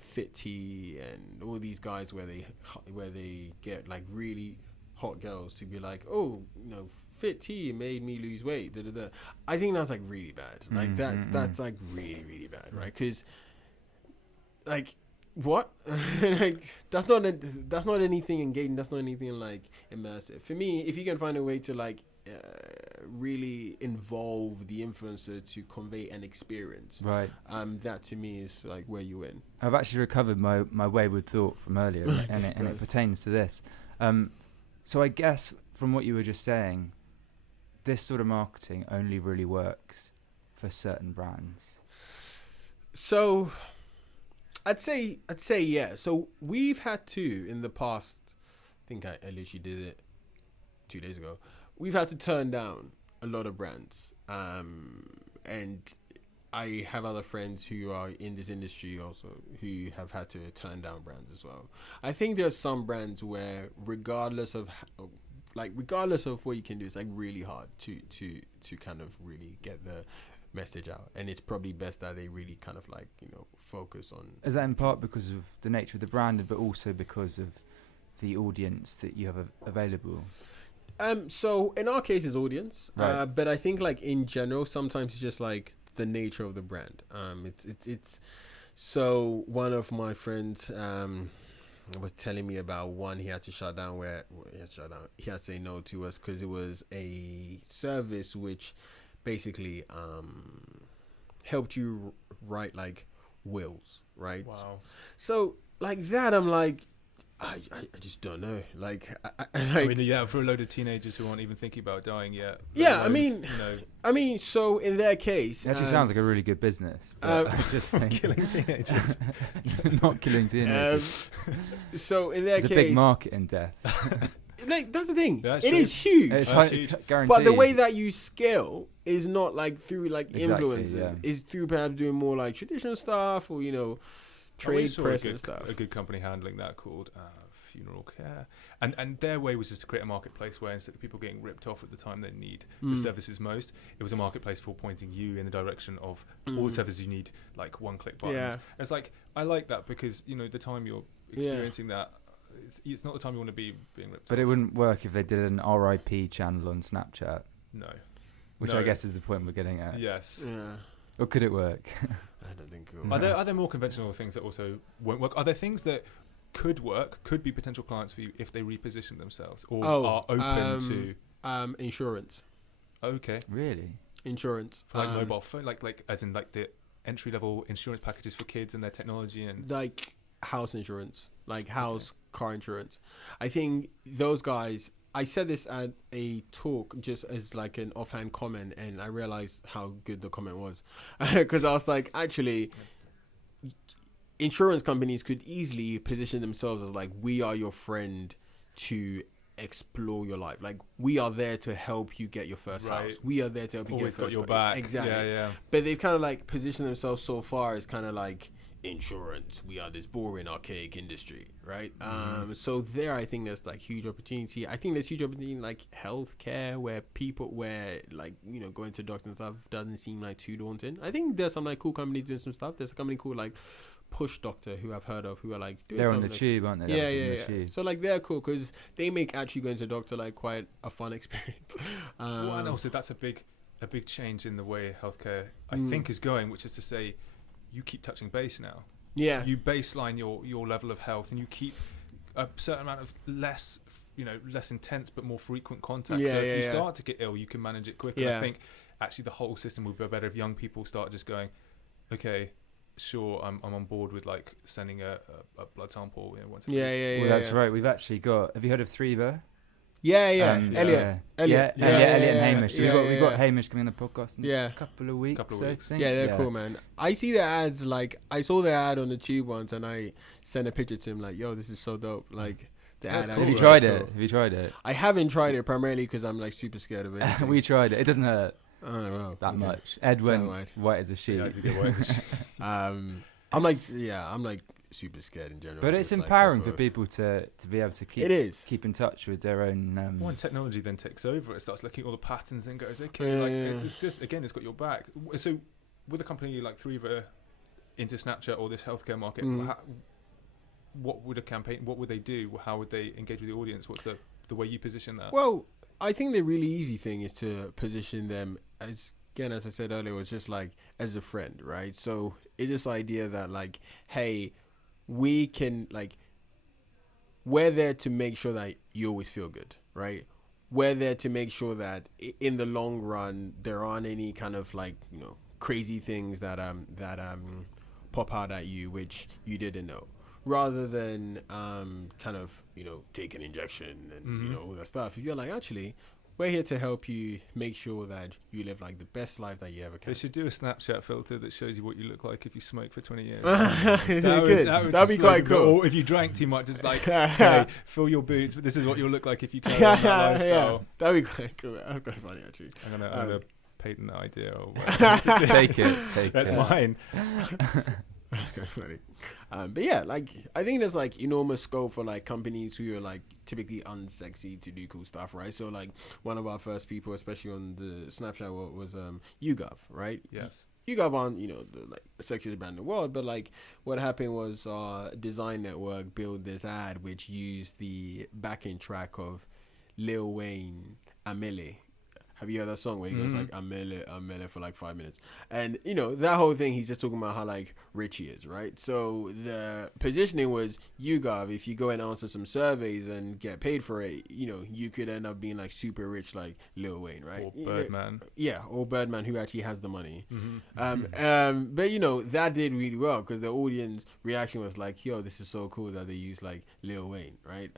Fitty and all these guys where they get like really hot girls to be like, oh, Fit tea made me lose weight. I think that's like really bad. Like that's like really, really bad, right? Because like, what? Like, that's not anything engaging. That's not anything like immersive. For me, if you can find a way to like really involve the influencer to convey an experience, right? That to me is like where you win. I've actually recovered my wayward thought from earlier, and it pertains to this. So I guess from what you were just saying, this sort of marketing only really works for certain brands. So I'd say yeah. So we've had to, in the past, I think I literally did it 2 days ago. We've had to turn down a lot of brands. And I have other friends who are in this industry also who have had to turn down brands as well. I think there's some brands where regardless of what you can do, it's like really hard to kind of really get the message out, and it's probably best that they really kind of like focus on. Is that in part because of the nature of the brand, but also because of the audience that you have available? So in our case, it's audience, right. But I think like in general, sometimes it's just like the nature of the brand. It's so one of my friends was telling me about one he had to shut down, he had to say no to us because it was a service which basically helped you write like wills, right? Wow. So like that, I'm like, I just don't know. Like, I mean, yeah, for a load of teenagers who aren't even thinking about dying yet. Yeah, let I mean, alone, I mean, so in their case, It actually sounds like a really good business. But I just think killing teenagers. not killing teenagers. so in their There's case, a big market in death. like that's the thing. Yeah, It sure. is huge. It's, That's it's huge. guaranteed. But the way that you scale is not like through like Exactly, influencers. yeah. It's through perhaps doing more like traditional stuff or We trade saw press and stuff. a good company handling that called Funeral Care, and their way was just to create a marketplace where instead of people getting ripped off at the time they need the services most, it was a marketplace for pointing you in the direction of all the services you need, like one-click buttons. Yeah. It's like I like that because the time you're experiencing that, it's not the time you want to be being ripped But off. it wouldn't work if they did an RIP channel on Snapchat, No. which No. I guess is the point we're getting at. Yes. Yeah, Or could it work? I don't think. It No. Are there more conventional things that also won't work? Are there things that could work, could be potential clients for you if they reposition themselves or are open to? Insurance. Okay. Really? Insurance. For like mobile phone, like as in like the entry level insurance packages for kids and their technology and Like house insurance, like house car insurance. I think those guys. I said this at a talk just as like an offhand comment, and I realized how good the comment was because I was like, actually, insurance companies could easily position themselves as like, we are your friend to explore your life. Like, we are there to help you get your first Right. house. We are there to help you always get your got your first car. back. Exactly. Yeah. But they've kind of like positioned themselves so far as kind of like insurance. We are this boring, archaic industry, right? So there, I think there's like huge opportunity. I think there's huge opportunity in like healthcare, where like going to doctors and stuff doesn't seem like too daunting. I think there's some like cool companies doing some stuff. There's a company called like Push Doctor who I've heard of, who are like doing They're on something the like, tube, aren't they? yeah. The tube. So like they're cool because they make actually going to a doctor like quite a fun experience. Well, and also that's a big change in the way healthcare I think is going, which is to say, you keep touching base now. Yeah. You baseline your level of health, and you keep a certain amount of less intense but more frequent contact. Yeah, so if you yeah. start to get ill, you can manage it quicker. Yeah. I think actually the whole system would be better if young people start just going, okay, sure, I'm on board with like sending a blood sample once a week. Yeah. Well, that's right. We've actually got. Have you heard of Threeva? Yeah. Elliot Elliot and Hamish. So we've got Hamish coming on the podcast in a couple of weeks. I think. Yeah, they're cool, man. I see their ads. Like, I saw their ad on the tube once, and I sent a picture to him. Like, yo, this is so dope. Like, the That's ad. cool. Have you Cool. tried That's it? cool. Have you tried it? I haven't tried it primarily because I'm like super scared of it. We tried it. It doesn't hurt I don't know that Okay. much. Ed went right. white as a sheet. Yeah, to get away with it. I'm like super scared in general. But it's Just, like, empowering for that's people to be able to It is. keep in touch with their own. When technology then takes over, it starts looking at all the patterns and goes, okay, it's just again, it's got your back. So with a company like Threeva into Snapchat or this healthcare market, what would they do? How would they engage with the audience? What's the way you position that? Well, I think the really easy thing is to position them as I said earlier, was just like as a friend, right? So it's this idea that like, hey, we can like, we're there to make sure that you always feel good, right? We're there to make sure that in the long run there aren't any kind of like crazy things that pop out at you which you didn't know. Rather than kind of take an injection and all that stuff. If you're like, actually, we're here to help you make sure that you live like the best life that you ever can. They should do a Snapchat filter that shows you what you look like if you smoke for 20 years. That'd be quite cool. Or if you drank too much, it's like, hey, fill your boots, but this is what you'll look like if you carry on that lifestyle. That'd be quite cool. That's quite funny, actually. I'm gonna patent that idea. Or Take it. That's mine. That's kind of funny. But yeah, like I think there's like enormous scope for like companies who are like typically unsexy to do cool stuff, right? So like one of our first people, especially on the Snapchat, was YouGov, right? Yes. YouGov aren't the like sexiest brand in the world, but like what happened was our design network built this ad which used the backing track of Lil Wayne, Amele. Have you heard that song where he goes Mhm. like, I'm Mele for like 5 minutes? And, you know, that whole thing, he's just talking about how like rich he is, right? So the positioning was, you, Gav, if you go and answer some surveys and get paid for it, you know, you could end up being like super rich like Lil Wayne, right? Or Birdman. Yeah, or Birdman, who actually has the money. Mhm. But you know, that did really well because the audience reaction was like, yo, this is so cool that they use like Lil Wayne, right?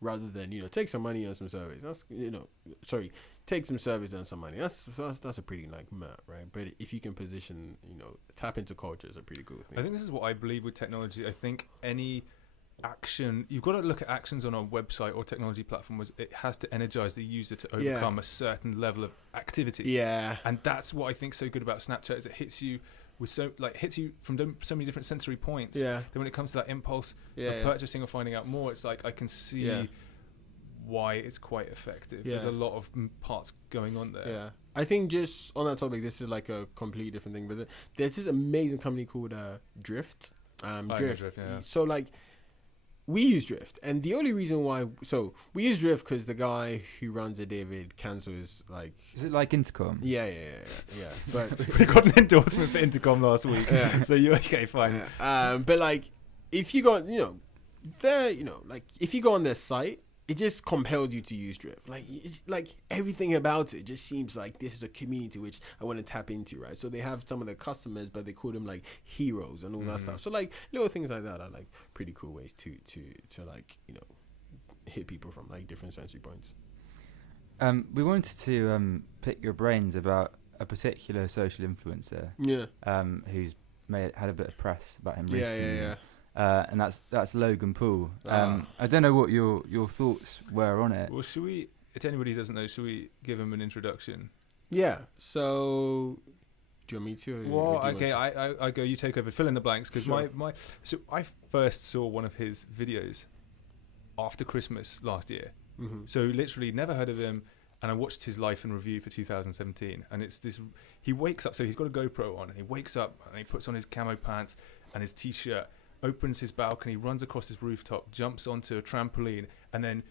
Rather than, you know, take some money on some surveys. That's, you know, sorry, take some surveys on some money. That's a pretty like meh, right? But if you can position, you know, tap into culture is a pretty cool thing. I think this is what I believe with technology. I think any action, you've got to look at actions on a website or technology platform as it has to energize the user to overcome a certain level of activity. Yeah. And that's what I think so good about Snapchat is it hits you with hits you from so many different sensory points. Yeah. Then when it comes to that impulse Yeah. of purchasing or finding out more, it's like I can see why it's quite effective. Yeah. There's a lot of parts going on there. Yeah. I think just on that topic, this is like a completely different thing, but there's this amazing company called Drift. Drift. Yeah. So like, we use Drift, and the only reason why, so we use Drift because the guy who runs it, David Cancel, is like, Is it like Intercom? yeah. But We got an endorsement for Intercom last week, Yeah. so you're okay, fine. but like, if you go, you know, there, you know, like if you go on their site, it just compelled you to use Drift. Like, it's like everything about it just seems like this is a community which I want to tap into, right? So they have some of the customers, but they call them like heroes and all that stuff. So like little things like that are like pretty cool ways to like, you know, hit people from like different sensory points. We wanted to pick your brains about a particular social influencer Yeah. who's had a bit of press about him Yeah, recently. yeah. And that's Logan Paul. Ah. I don't know what your thoughts were on it. Well, should we, if anybody doesn't know, should we give him an introduction? Yeah. So, do you want me to? Or Well, do you okay, want to? I go, you take over, fill in the blanks, because Sure. so I first saw one of his videos after Christmas last year. Mhm. So literally never heard of him, and I watched his life in review for 2017, and it's this, he wakes up, so he's got a GoPro on, and he wakes up, and he puts on his camo pants and his t-shirt, opens his balcony, runs across his rooftop, jumps onto a trampoline, and then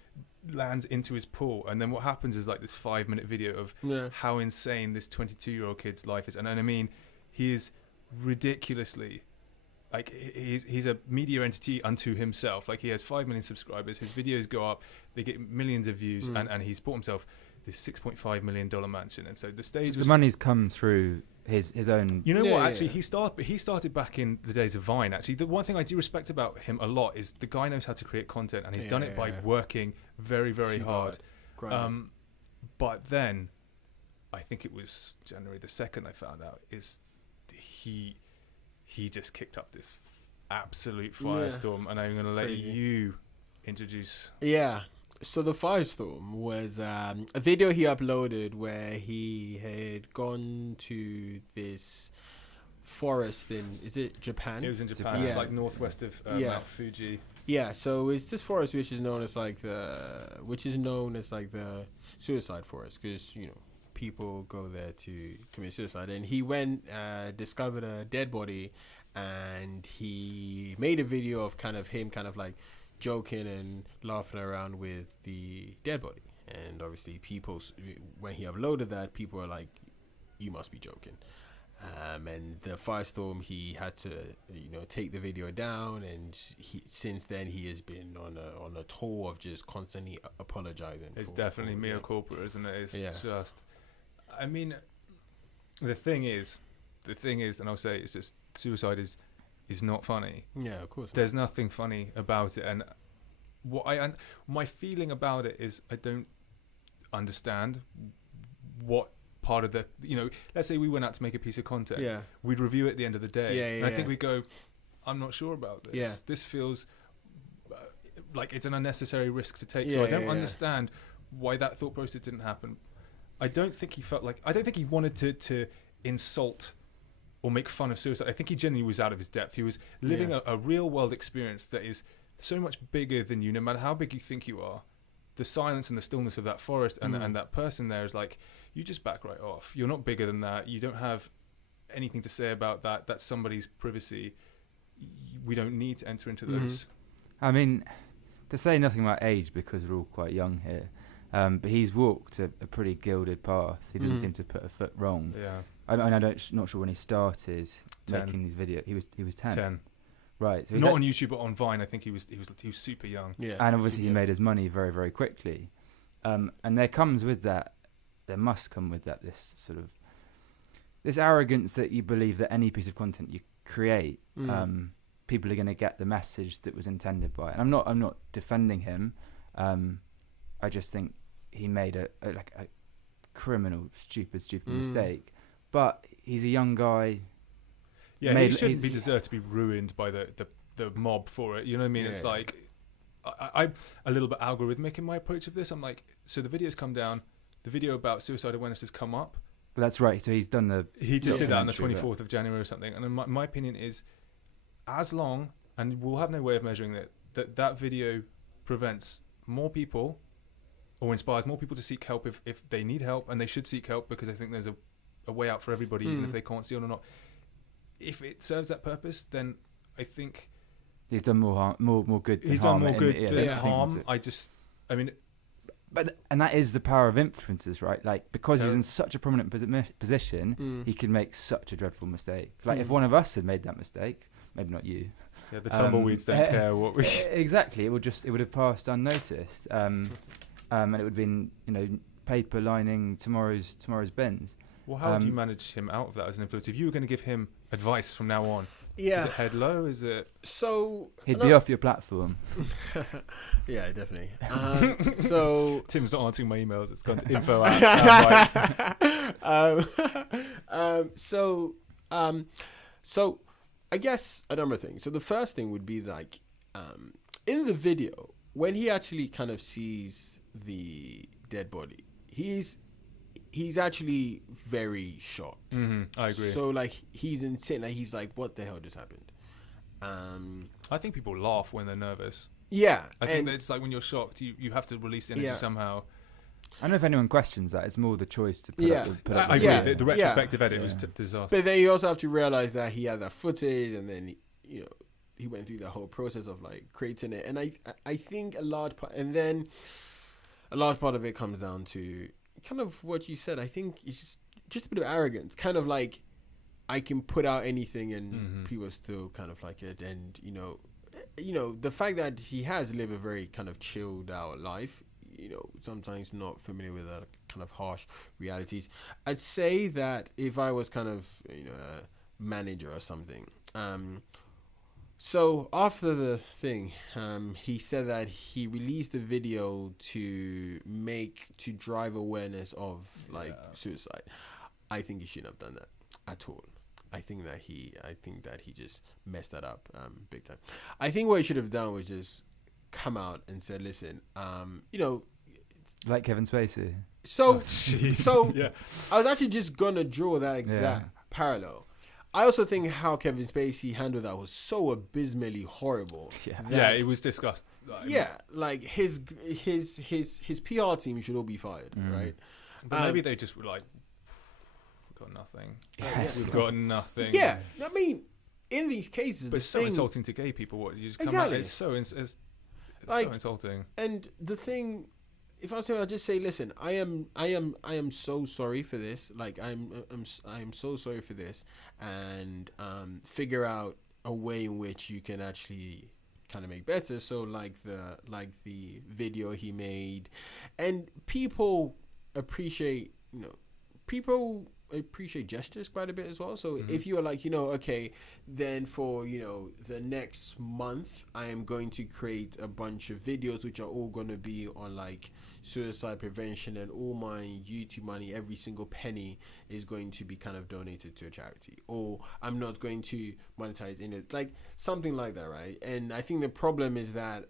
lands into his pool. And then what happens is like this 5-minute video of Yeah. how insane this 22-year-old kid's life is. And I mean, he is ridiculously, like, he's a media entity unto himself. Like, he has 5 million subscribers, his videos go up, they get millions of views, and he's bought himself this $6.5 million mansion. And so the stage So was, the money's come through his own. you know Yeah, what? yeah, Actually, yeah. he started back in the days of Vine. Actually, the one thing I do respect about him a lot is the guy knows how to create content, and he's done it by working very, very Super hard. Grinding. But then, I think it was January the 2nd. I found out is he just kicked up this absolute firestorm, and I'm going to let Crazy. you introduce. Yeah. So the firestorm was a video he uploaded where he had gone to this forest in, is it Japan? It was in Japan. Yeah. It's like northwest of Mount Fuji. Yeah, so it's this forest which is known as like the suicide forest, because, you know, people go there to commit suicide. And he went, discovered a dead body, and he made a video of him like joking and laughing around with the dead body. And obviously people, when he uploaded that, people were like, you must be joking. And the firestorm, he had to, you know, take the video down, and since then he has been on a tour of just constantly apologizing. It's definitely mea culpa, isn't it? It's just, I mean, the thing is, and I'll say, it's just suicide is not funny. Yeah, of course. There's nothing funny about it, and my feeling about it is I don't understand what part of the, you know, let's say we went out to make a piece of content, we'd review it at the end of the day, and I think we go, I'm not sure about this. This feels like it's an unnecessary risk to take. So I don't understand why that thought process didn't happen. I don't think he wanted to insult or make fun of suicide. I think he genuinely was out of his depth. He was living a real world experience that is so much bigger than you, no matter how big you think you are. The silence and the stillness of that forest and that person there is like, you just back right off. You're not bigger than that. You don't have anything to say about that. That's somebody's privacy. We don't need to enter into those. I mean, to say nothing about age, because we're all quite young here, But he's walked a pretty gilded path. He doesn't seem to put a foot wrong. Yeah. Not sure when he started 10. making these videos. He was 10. 10. Right. So Not on YouTube, but on Vine. I think he was super young. Yeah. And obviously he made his money very, very quickly. And there must come with that this sort of this arrogance that you believe that any piece of content you create, people are going to get the message that was intended by it. And I'm not defending him. I just think he made a criminal, stupid mistake. But he's a young guy. Yeah, he shouldn't be deserved to be ruined by the mob for it. You know what I mean? Yeah. It's like I'm a little bit algorithmic in my approach of this. I'm like, so the videos come down, the video about suicide awareness has come up. But that's right. So he's done He just did that on the 24th of January or something. And my opinion is, as long, and we'll have no way of measuring that video prevents more people or inspires more people to seek help if they need help, and they should seek help, because I think there's a way out for everybody, even if they can't see it or not. If it serves that purpose, then I think he's done more harm, more good than he's harm. done more good than harm. And that is the power of influencers, right? Like, because he's in such a prominent position, he can make such a dreadful mistake. Like, if one of us had made that mistake, maybe not you. Yeah, the tumbleweeds don't care what we. Exactly, it would have passed unnoticed, and it would have been, paper lining tomorrow's bins. Well, how do you manage him out of that as an influencer? If you were going to give him advice from now on, is it head low? Is it so? He'd be off your platform. Yeah, definitely. So Tim's not answering my emails. It's gone to info So I guess a number of things. So the first thing would be like, in the video, when he actually kind of sees the dead body, he's actually very shocked. I agree. So like, he's insane. Like, he's like, what the hell just happened? I think people laugh when they're nervous. Yeah. I think that it's like when you're shocked, you have to release energy somehow. I don't know if anyone questions that. It's more the choice to put up. I agree. The retrospective edit was disaster. But then you also have to realize that he had that footage, and then he went through the whole process of like creating it. And I think a large part of it comes down to kind of what you said. I think it's just a bit of arrogance, kind of like, I can put out anything and people still kind of like it. And the fact that he has lived a very kind of chilled out life, sometimes not familiar with that kind of harsh realities. I'd say that if I was kind of a manager or something, so after the thing, he said that he released the video to drive awareness of suicide. I think he shouldn't have done that at all. I think that he just messed that up big time. I think what he should have done was just come out and said, listen, like Kevin Spacey. So yeah. I was actually just gonna draw that exact parallel. I also think how Kevin Spacey handled that was so abysmally horrible. Yeah, it was disgusting. Like his PR team should all be fired, right? But maybe they just were like, we've got nothing. We've got nothing. Yeah, I mean, in these cases, but it's so insulting to gay people. What you just come out? It's so so insulting. And the thing, if I was saying, I'll just say, listen, I am so sorry for this. Like, I'm so sorry for this, and figure out a way in which you can actually kind of make better. So like the video he made, and people appreciate gestures quite a bit as well. So if you are like, okay, then for the next month I am going to create a bunch of videos which are all going to be on like suicide prevention, and all my YouTube money, every single penny, is going to be kind of donated to a charity, or I'm not going to monetize in it, like something like that, right? And I think the problem is that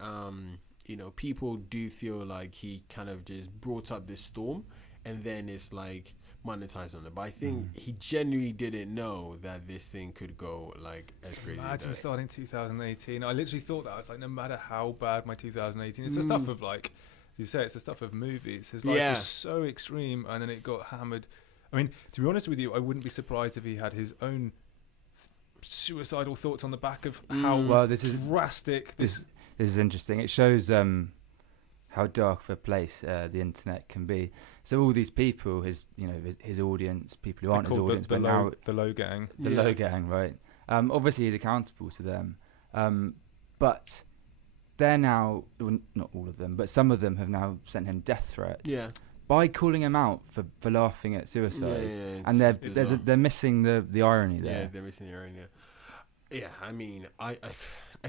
people do feel like he kind of just brought up this storm, and then it's like monetize on it. But I think he genuinely didn't know that this thing could go like as crazy. Imagine starting 2018. I literally thought that. I was like, no matter how bad my 2018, it's the stuff of like, as you say, it's the stuff of movies. His life was so extreme, and then it got hammered. I mean, to be honest with you, I wouldn't be surprised if he had his own suicidal thoughts on the back of how this is drastic this is interesting. It shows how dark of a place the internet can be. So all these people, his audience, people who aren't his audience, but now the low gang, low gang, right? Obviously, he's accountable to them, but they're now, well, not all of them, but some of them have now sent him death threats. Yeah. By calling him out for laughing at suicide, and they're missing the irony there. Yeah, they're missing the irony. Yeah, I mean, I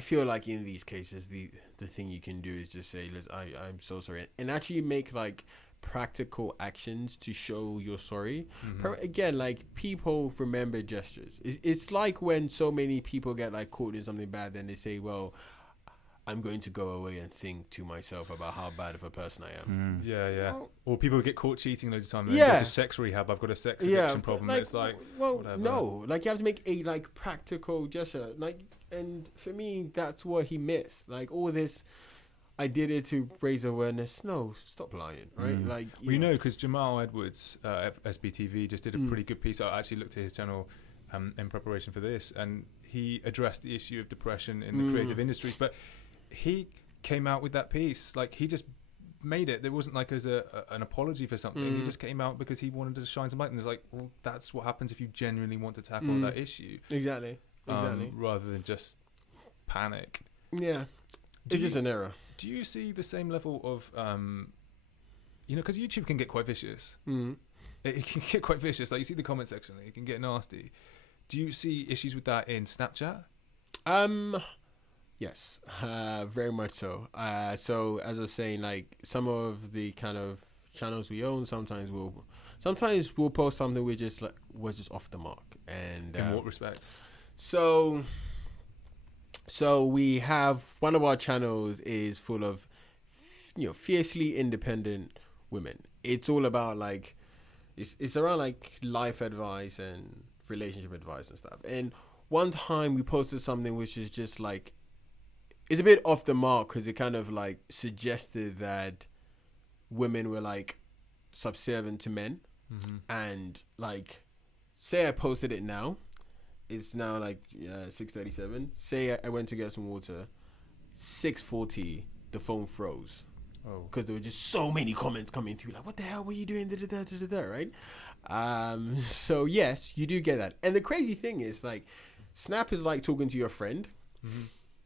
feel like in these cases, the thing you can do is just say, "Listen, I'm so sorry," and actually make like practical actions to show you're sorry. Again, like, people remember gestures. It's like when so many people get like caught in something bad, then they say, "Well, I'm going to go away and think to myself about how bad of a person I am." Yeah. Well, or people get caught cheating loads of times. Yeah. Go to sex rehab. I've got a sex addiction problem. Like, it's like, well, whatever. no, like, you have to make a like practical gesture. Like, and for me, that's what he missed. Like, all this, I did it to raise awareness. No, stop lying, right? Like, you know, because Jamal Edwards, SBTV, just did a pretty good piece. I actually looked at his channel in preparation for this, and he addressed the issue of depression in the creative industries. But he came out with that piece, like, he just made it. There wasn't like as an apology for something. He just came out because he wanted to shine some light. And it's like, well, that's what happens if you genuinely want to tackle that issue. Exactly. Rather than just panic. Yeah. It's just an error. Do you see the same level of, because YouTube can get quite vicious. It can get quite vicious. Like, you see the comment section, it can get nasty. Do you see issues with that in Snapchat? Yes, very much so. So as I was saying, like, some of the kind of channels we own, sometimes we'll post something we're just off the mark. And in what respect? So we have one of our channels is full of, fiercely independent women. It's all about like, it's around like life advice and relationship advice and stuff. And one time we posted something which is just like, it's a bit off the mark because it kind of like suggested that women were like subservient to men. And like, say I posted it now, it's now like 6:37. Say I went to get some water, 6:40, the phone froze. Oh, because there were just so many comments coming through, like, what the hell were you doing, right? So yes, you do get that. And the crazy thing is, like, Snap is like talking to your friend.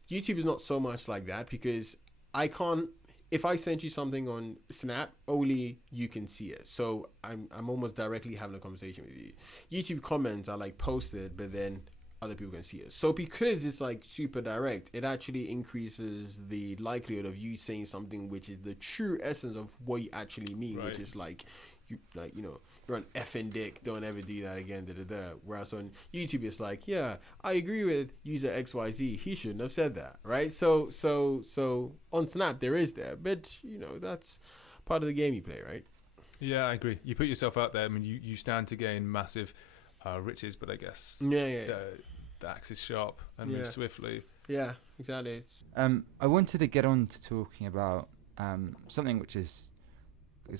YouTube is not so much like that, because I can't, if I send you something on Snap, only you can see it. So I'm almost directly having a conversation with you. YouTube comments are like posted, but then other people can see it. So because it's like super direct, it actually increases the likelihood of you saying something which is the true essence of what you actually mean, right. Which is like, you're an effing dick, don't ever do that again, Whereas on YouTube, it's like, yeah, I agree with user XYZ, he shouldn't have said that, right? So on Snap, there is that, but, that's part of the game you play, right? Yeah, I agree. You put yourself out there, I mean, you stand to gain massive riches, but I guess the axe is sharp and moves swiftly. Yeah, exactly. I wanted to get on to talking about something which is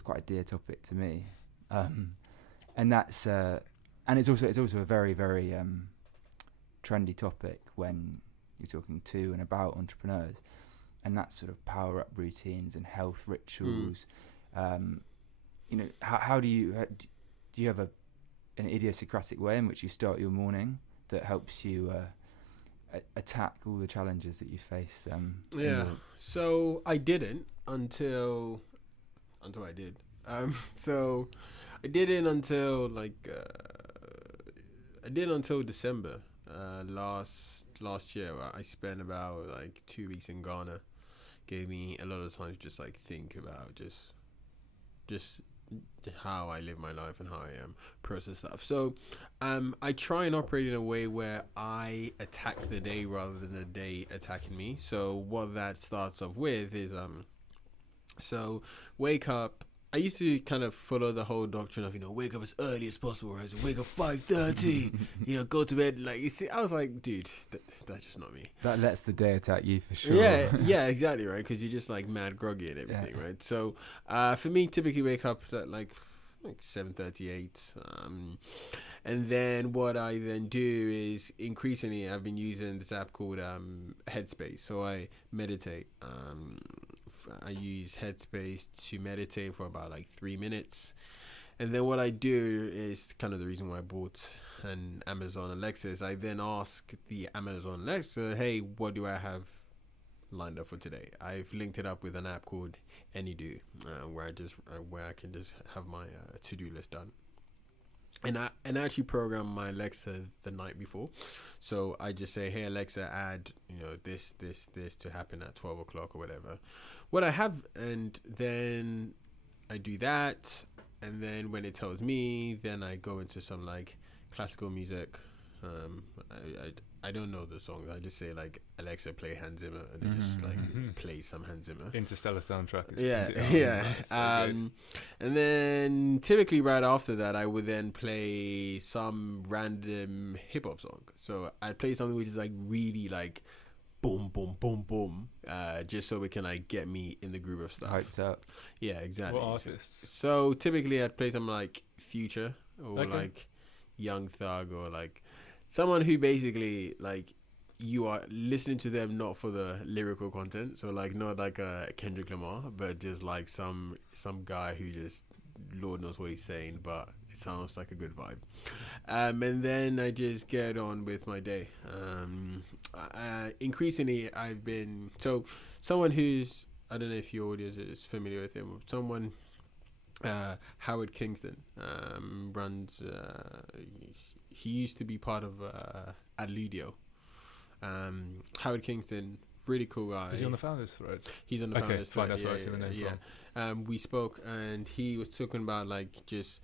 quite a dear topic to me, and that's and it's also a very, very trendy topic when you're talking to and about entrepreneurs, and that's sort of power up routines and health rituals. How do you have an idiosyncratic way in which you start your morning that helps you attack all the challenges that you face? So I didn't until I did. So I didn't until until December last year. I spent about like 2 weeks in Ghana. Gave me a lot of time to just like think about just how I live my life and how I process stuff. So I try and operate in a way where I attack the day rather than the day attacking me. So what that starts off with is so wake up. I used to kind of follow the whole doctrine of, wake up as early as possible, right? So wake up 5:30, go to bed. Like, you see, I was like, dude, that's just not me. That lets the day attack you for sure. Yeah, exactly, right? Because you're just like mad groggy and everything, right? So for me, typically wake up at like 7:38. And then what I then do is increasingly I've been using this app called Headspace. So I meditate I use Headspace to meditate for about like 3 minutes. And then what I do is kind of the reason why I bought an Amazon Alexa is I then ask the Amazon Alexa, hey, what do I have lined up for today? I've linked it up with an app called AnyDo, where I can just have my to-do list done. And I actually program my Alexa the night before. So I just say, hey, Alexa, add, this to happen at 12 o'clock or whatever. What I have, and then I do that. And then when it tells me, then I go into some like classical music. I don't know the songs. I just say like, Alexa, play Hans Zimmer, and they just like play some Hans Zimmer. Interstellar soundtrack. Yeah. So and then typically right after that, I would then play some random hip hop song. So I'd play something which is like really like boom, boom, boom, boom, just so it can like get me in the groove of stuff. Hyped up. Yeah, exactly. What artists? So typically I'd play something like Future or like Young Thug or like someone who basically like you are listening to them not for the lyrical content, so like not like a Kendrick Lamar, but just like some guy who just Lord knows what he's saying, but it sounds like a good vibe. And then I just get on with my day. Increasingly I've been someone who's, I don't know if your audience is familiar with him, someone Howard Kingston runs he used to be part of Adludio. Howard Kingston, really cool guy. Is he on the founders thread? He's on the founders thread. That's where I see the name from. We spoke and he was talking about like just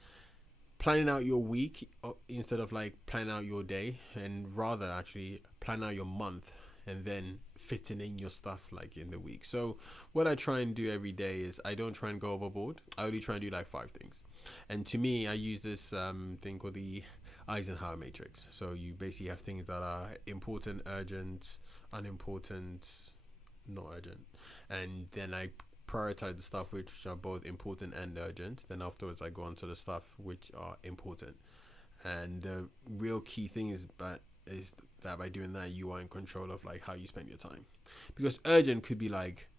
planning out your week instead of like planning out your day, and rather actually plan out your month and then fitting in your stuff like in the week. So what I try and do every day is I don't try and go overboard. I only try and do like 5 things. And to me, I use this thing called the Eisenhower matrix. So you basically have things that are important, urgent, unimportant, not urgent. And then I prioritize the stuff which are both important and urgent. Then afterwards I go on to the stuff which are important. And the real key thing is that by doing that you are in control of like how you spend your time. Because urgent could be like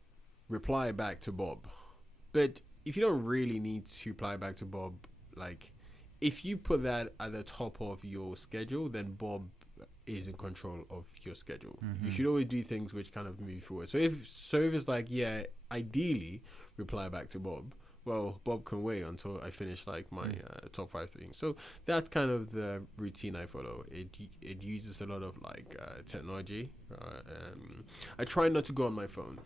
reply back to Bob. But if you don't really need to reply back to Bob, like if you put that at the top of your schedule, then Bob is in control of your schedule. You should always do things which kind of move you forward. So if it's like, yeah, ideally reply back to Bob, well, Bob can wait until I finish like my top 5 things. So that's kind of the routine I follow. It uses a lot of like technology. I try not to go on my phone.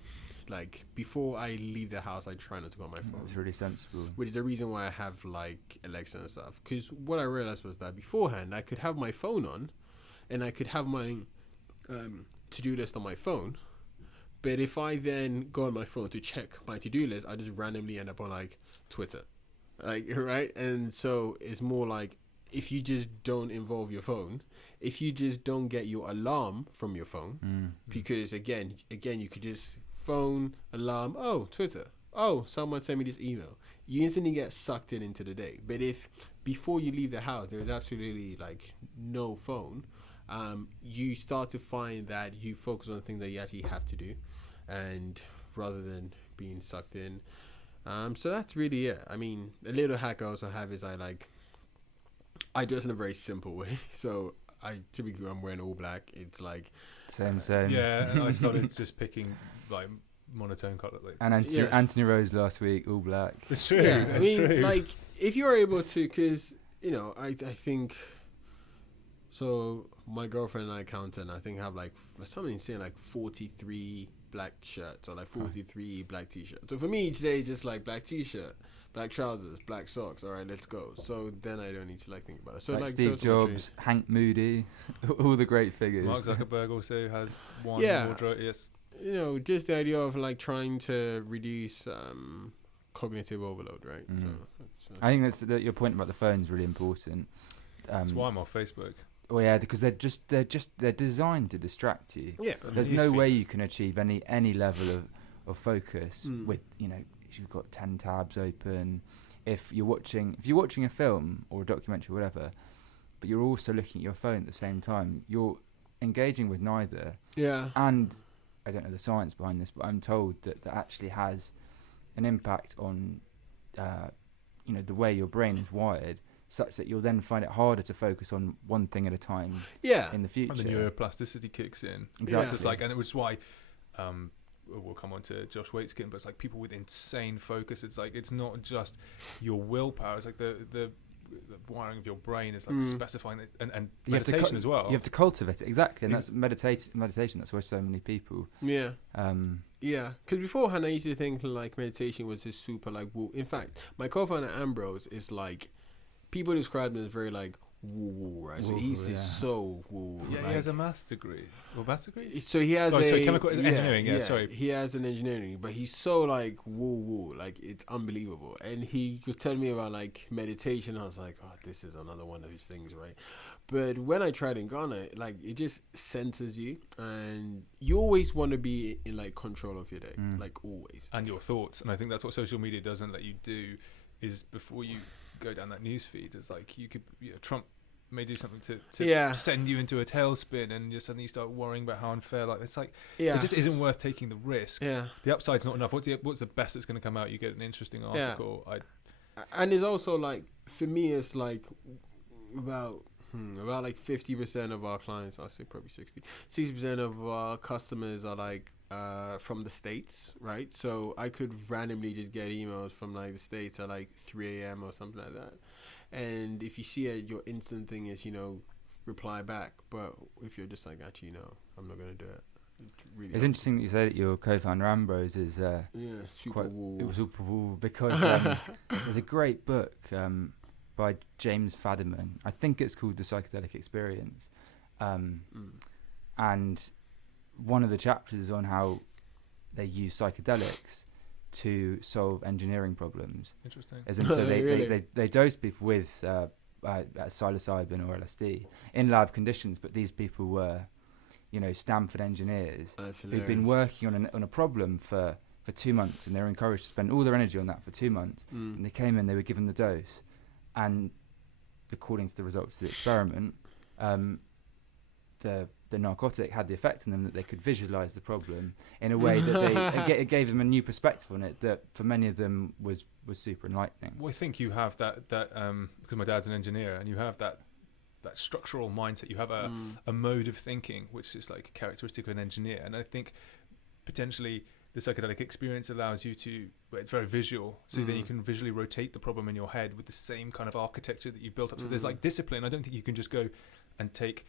Like before I leave the house, I try not to go on my phone. It's really sensible. Which is the reason why I have like Alexa and stuff. Because what I realized was that beforehand, I could have my phone on, and I could have my to-do list on my phone. But if I then go on my phone to check my to-do list, I just randomly end up on like Twitter, like right. And so it's more like if you just don't involve your phone, if you just don't get your alarm from your phone, because again, you could just phone, alarm, oh, Twitter, oh, someone sent me this email. You instantly get sucked into the day. But if before you leave the house, there is absolutely like no phone, you start to find that you focus on things that you actually have to do, and rather than being sucked in. So that's really it. I mean, a little hack I also have is I dress in a very simple way. So I typically, I'm wearing all black. It's like same. Yeah, and I started just picking like monotone colour. Like. And Anthony Rose last week, all black. It's true. Yeah, I mean, true. Like if you're able to, because I think. So my girlfriend and I counted, I think have like something saying like 43 black shirts or like 43 black t-shirts. So for me each day is just like black t-shirt, black trousers, black socks. All right, let's go. So then I don't need to like think about it. So like Steve Jobs, Hank Moody, all the great figures. Mark Zuckerberg also has one wardrobe. Yes. Just the idea of like trying to reduce cognitive overload, right? So I think that's your point about the phone is really important. That's why I'm off Facebook. Oh yeah, because they're designed to distract you. Yeah, there's no way you can achieve any level of focus with if you've got 10 tabs open. If you're watching a film or a documentary or whatever, but you're also looking at your phone at the same time, you're engaging with neither. Yeah. And I don't know the science behind this, but I'm told that actually has an impact on, the way your brain is wired, such that you'll then find it harder to focus on one thing at a time. Yeah. In the future. And the neuroplasticity kicks in. Exactly. It's like, and it was why. We'll come on to Josh Waitskin, but it's like people with insane focus. It's like it's not just your willpower. It's like the wiring of your brain is like specifying it, and meditation as well. You have to cultivate it, exactly, and that's meditation. That's why so many people. Yeah. Yeah, because beforehand I used to think like meditation was just super like woo. In fact, my co-founder Ambrose is like, people describe him as very like woo, right? So he's just so woo. Yeah, like, he has a maths degrry. Or maths degree? So he has chemical engineering. Yeah, sorry. He has an engineering, but he's so like woo, like it's unbelievable. And he was telling me about like meditation. I was like, oh, this is another one of his things, right? But when I tried in Ghana, like it just centers you, and you always want to be in like control of your day, like always. And your thoughts. And I think that's what social media doesn't let you do. Is before you go down that news feed, it's like you could, Trump may do something to send you into a tailspin, and you suddenly start worrying about how unfair. Like it's like it just isn't worth taking the risk. Yeah, the upside's not enough. What's the best that's going to come out? You get an interesting article. And it's also like, for me, it's like about like 50% of our clients, I'll say probably 60% of our customers are like from the States, right? So I could randomly just get emails from like the States at like 3 a.m. or something like that. And if you see it, your instant thing is, reply back. But if you're just like, actually, no, I'm not going to do it. It's interesting that you say that your co-founder Ambrose is super woo, because there's a great book by James Fadiman. I think it's called The Psychedelic Experience. And one of the chapters is on how they use psychedelics to solve engineering problems. Interesting. As in, so they dose people with psilocybin or LSD in lab conditions, but these people were, Stanford engineers who'd been working on a problem for 2 months, and they were encouraged to spend all their energy on that for 2 months. And they came in, they were given the dose, and according to the results of the experiment, the narcotic had the effect on them that they could visualize the problem in a way that it gave them a new perspective on it that for many of them was super enlightening. Well, I think you have that because my dad's an engineer, and you have that structural mindset. You have a mode of thinking which is like characteristic of an engineer, and I think potentially the psychedelic experience allows you to, it's very visual, so then you can visually rotate the problem in your head with the same kind of architecture that you've built up. So there's like discipline. I don't think you can just go and take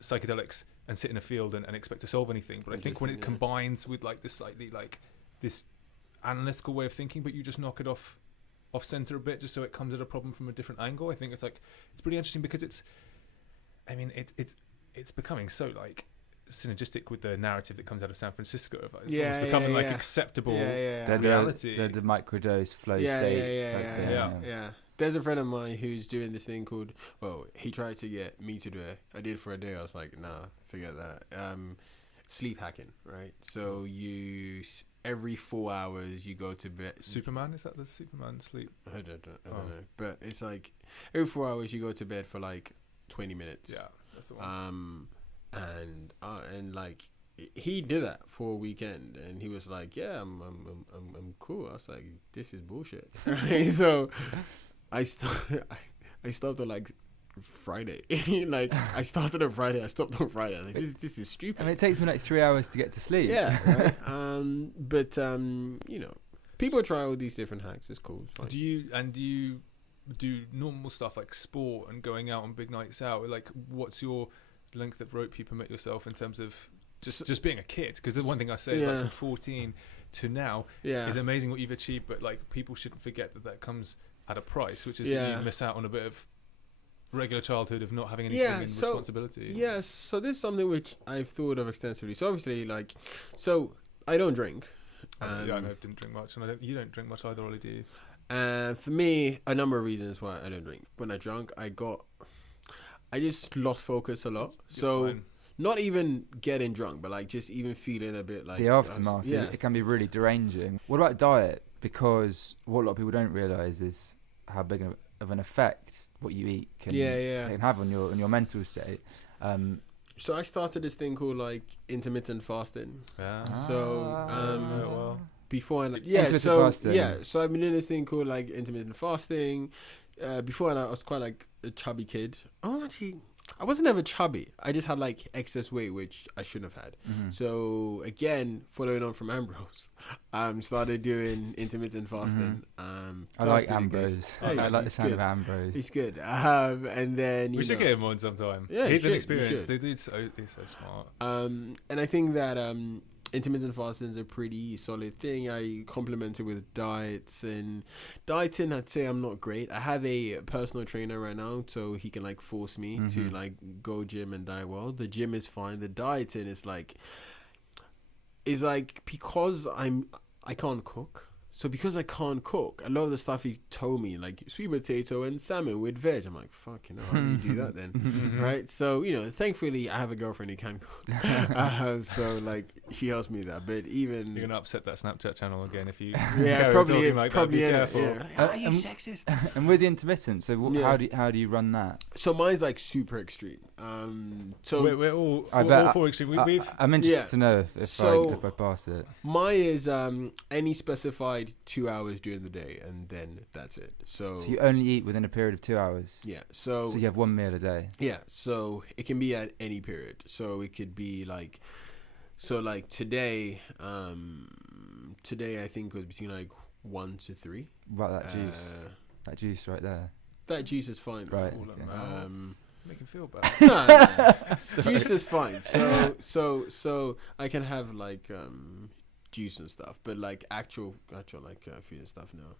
psychedelics and sit in a field and expect to solve anything. But I think when it combines with like this slightly like this analytical way of thinking, but you just knock it off center a bit just so it comes at a problem from a different angle, I think it's pretty interesting, because it's becoming so like synergistic with the narrative that comes out of San Francisco. It's almost becoming like acceptable reality. The microdose flow states. Yeah. There's a friend of mine who's doing this thing called, he tried to get me to do it. I did for a day. I was like, nah, forget that. Sleep hacking, right? So every 4 hours you go to bed. Superman? Is that the Superman sleep? I don't know. But it's like every 4 hours you go to bed for like 20 minutes. Yeah, that's the one. And like he did that for a weekend, and he was like, yeah, I'm cool. I was like, this is bullshit. Right? So I stopped on like Friday. Like I started on Friday, I stopped on Friday. I was like, this is stupid. And it takes me like 3 hours to get to sleep. Yeah, right. But people try all these different hacks. It's cool. It's fine. Do you do normal stuff like sport and going out on big nights out? Like, what's your length of rope you permit yourself in terms of just being a kid? Because the one thing I say is like from 14 to now is amazing what you've achieved, but like people shouldn't forget that comes at a price, which is that you miss out on a bit of regular childhood of not having any responsibility. Yeah, so this is something which I've thought of extensively. So obviously, I don't drink. I know I didn't drink much, and you don't drink much either, Ollie, do you? For me, a number of reasons why I don't drink. When I drank, I just lost focus a lot. You're fine. Not even getting drunk, but like just even feeling a bit like the aftermath. It can be really deranging. What about diet? Because what a lot of people don't realise is how big of an effect what you eat can have on your mental state. So I started this thing called like intermittent fasting. Yeah. So well. before and Intermittent fasting. so I've been doing this thing called like intermittent fasting. Before and I was quite like a chubby kid. Oh, actually, I wasn't ever chubby. I just had like excess weight, which I shouldn't have had. So again, following on from Ambrose, started doing intermittent fasting. I like Ambrose. I like the sound of Ambrose. He's good. And then we should get him on sometime. Yeah, he's an experienced. He's so smart. And I think that intermittent fasting is a pretty solid thing. I complement it with diets, and dieting, I'd say I'm not great. I have a personal trainer right now, so he can like force me to like go gym and diet well. The gym is fine. The dieting is like because I can't cook. So because I can't cook, a lot of the stuff he told me, like sweet potato and salmon with veg, I'm like, fuck, you know, how do you do that then? Right? So, you know, thankfully I have a girlfriend who can cook. So, like, she helps me with that. But even... You're going to upset that Snapchat channel again if you... Yeah, probably like probably that. Be end careful. yeah. Are you sexist? And with the intermittent, so how do you run that? So mine's like super extreme. So we're all for extreme. I'm interested to know if I pass it. Mine is any specified 2 hours during the day, and then that's it. So you only eat within a period of 2 hours. Yeah. So you have one meal a day. Yeah. So it can be at any period. So it could be like, today. Today I think was between like 1 to 3. Right, that juice. That juice right there. That juice is fine. Right. Make him feel bad. Juice is fine. So I can have like juice and stuff, but like actual like food and stuff no.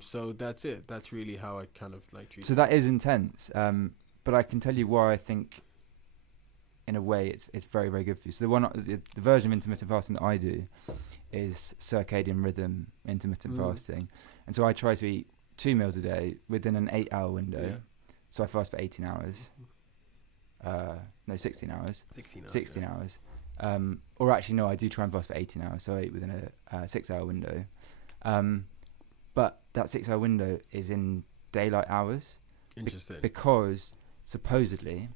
So that's it. That's really how I kind of like treat. So that is intense. But I can tell you why I think, in a way, it's very, very good for you. So the version of intermittent fasting that I do is circadian rhythm intermittent fasting, and so I try to eat 2 meals a day within an 8-hour window. Yeah. So I fast for 18 hours. 16 hours. 16 hours. Or actually, no, I do try and fast for 18 hours. So I eat within a 6-hour window. But that 6-hour window is in daylight hours. Interesting. Because supposedly,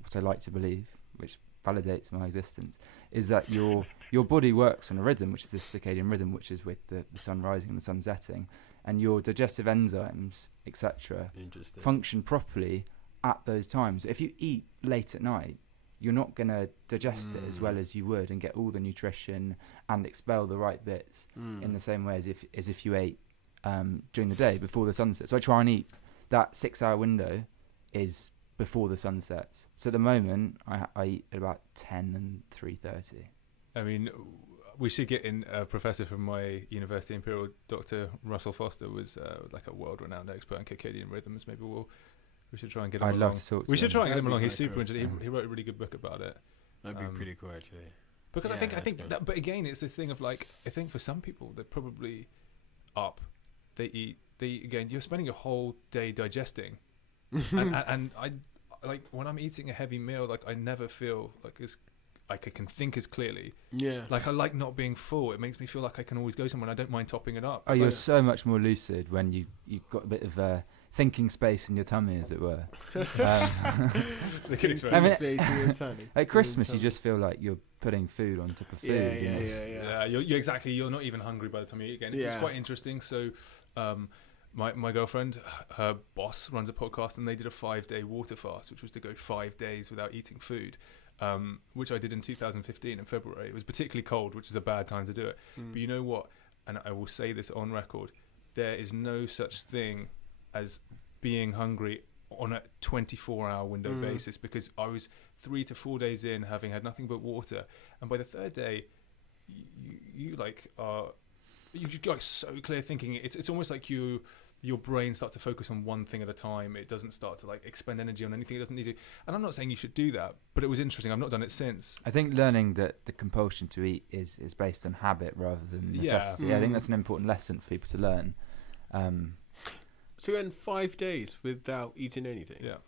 what I like to believe, which validates my existence, is that your body works on a rhythm, which is the circadian rhythm, which is with the sun rising and the sun setting. And your digestive enzymes, etc., function properly at those times. If you eat late at night, you're not going to digest it as well as you would and get all the nutrition and expel the right bits in the same way as if you ate during the day before the sunset. So I try and eat that 6-hour window is before the sun sets. So at the moment, I eat at about 10 and 3:30. I mean, we should get in a professor from my university, Imperial, Dr. Russell Foster, was like a world-renowned expert on circadian rhythms. Maybe we should try and get him along. I'd love to talk to him. We should try and get him along. He's super interesting. He wrote a really good book about it. That'd be pretty cool, actually. Because I think that, but again, it's this thing of like, I think for some people, they're probably up. They eat, again, you're spending your whole day digesting. and I, like, when I'm eating a heavy meal, like, I never feel like I can think as clearly. Yeah. Like, I like not being full. It makes me feel like I can always go somewhere, and I don't mind topping it up. Oh, you're so much more lucid when you've got a bit of thinking space in your tummy, as it were. It's a good expression. I mean, at Christmas, you just feel like you're putting food on top of food. Yeah. You're exactly. You're not even hungry by the time you eat again. It's quite interesting. So, my girlfriend, her boss runs a podcast, and they did a 5-day water fast, which was to go 5 days without eating food. Which I did in 2015 in February. It was particularly cold, which is a bad time to do it. But you know what? And I will say this on record: there is no such thing as being hungry on a 24-hour window basis, because I was 3 to 4 days in, having had nothing but water, and by the third day, you just got so clear thinking. It's almost like your brain starts to focus on one thing at a time. It doesn't start to like expend energy on anything it doesn't need to. And I'm not saying you should do that, but it was interesting. I've not done it since. I think learning that the compulsion to eat is based on habit rather than necessity. Yeah. I think that's an important lesson for people to learn. So you went 5 days without eating anything? Yeah.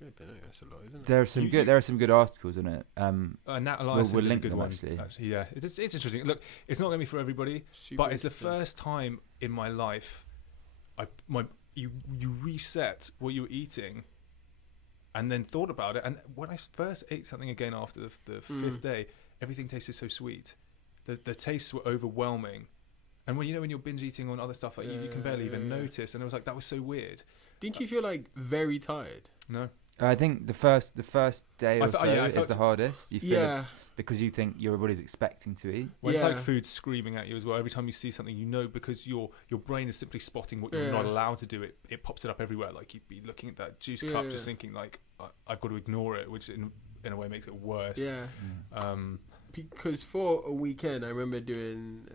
That's a lot, isn't it? There are some good articles on it. Nat we'll link good them one, actually. Yeah, it's interesting. Look, it's not going to be for everybody, but it's the first time in my life you reset what you're eating, and then thought about it. And when I first ate something again after the fifth day, everything tasted so sweet. The tastes were overwhelming. And when you're binge eating on other stuff, like you can barely even notice. And it was like, that was so weird. Didn't you feel like very tired? No. I think the first day or so is the hardest. You feel it because you think your body's expecting to eat. Well, it's like food screaming at you as well. Every time you see something, because your brain is simply spotting what you're not allowed to do. It pops it up everywhere. Like you'd be looking at that juice cup, just thinking like, I've got to ignore it, which in a way makes it worse. Yeah. Because for a weekend, I remember doing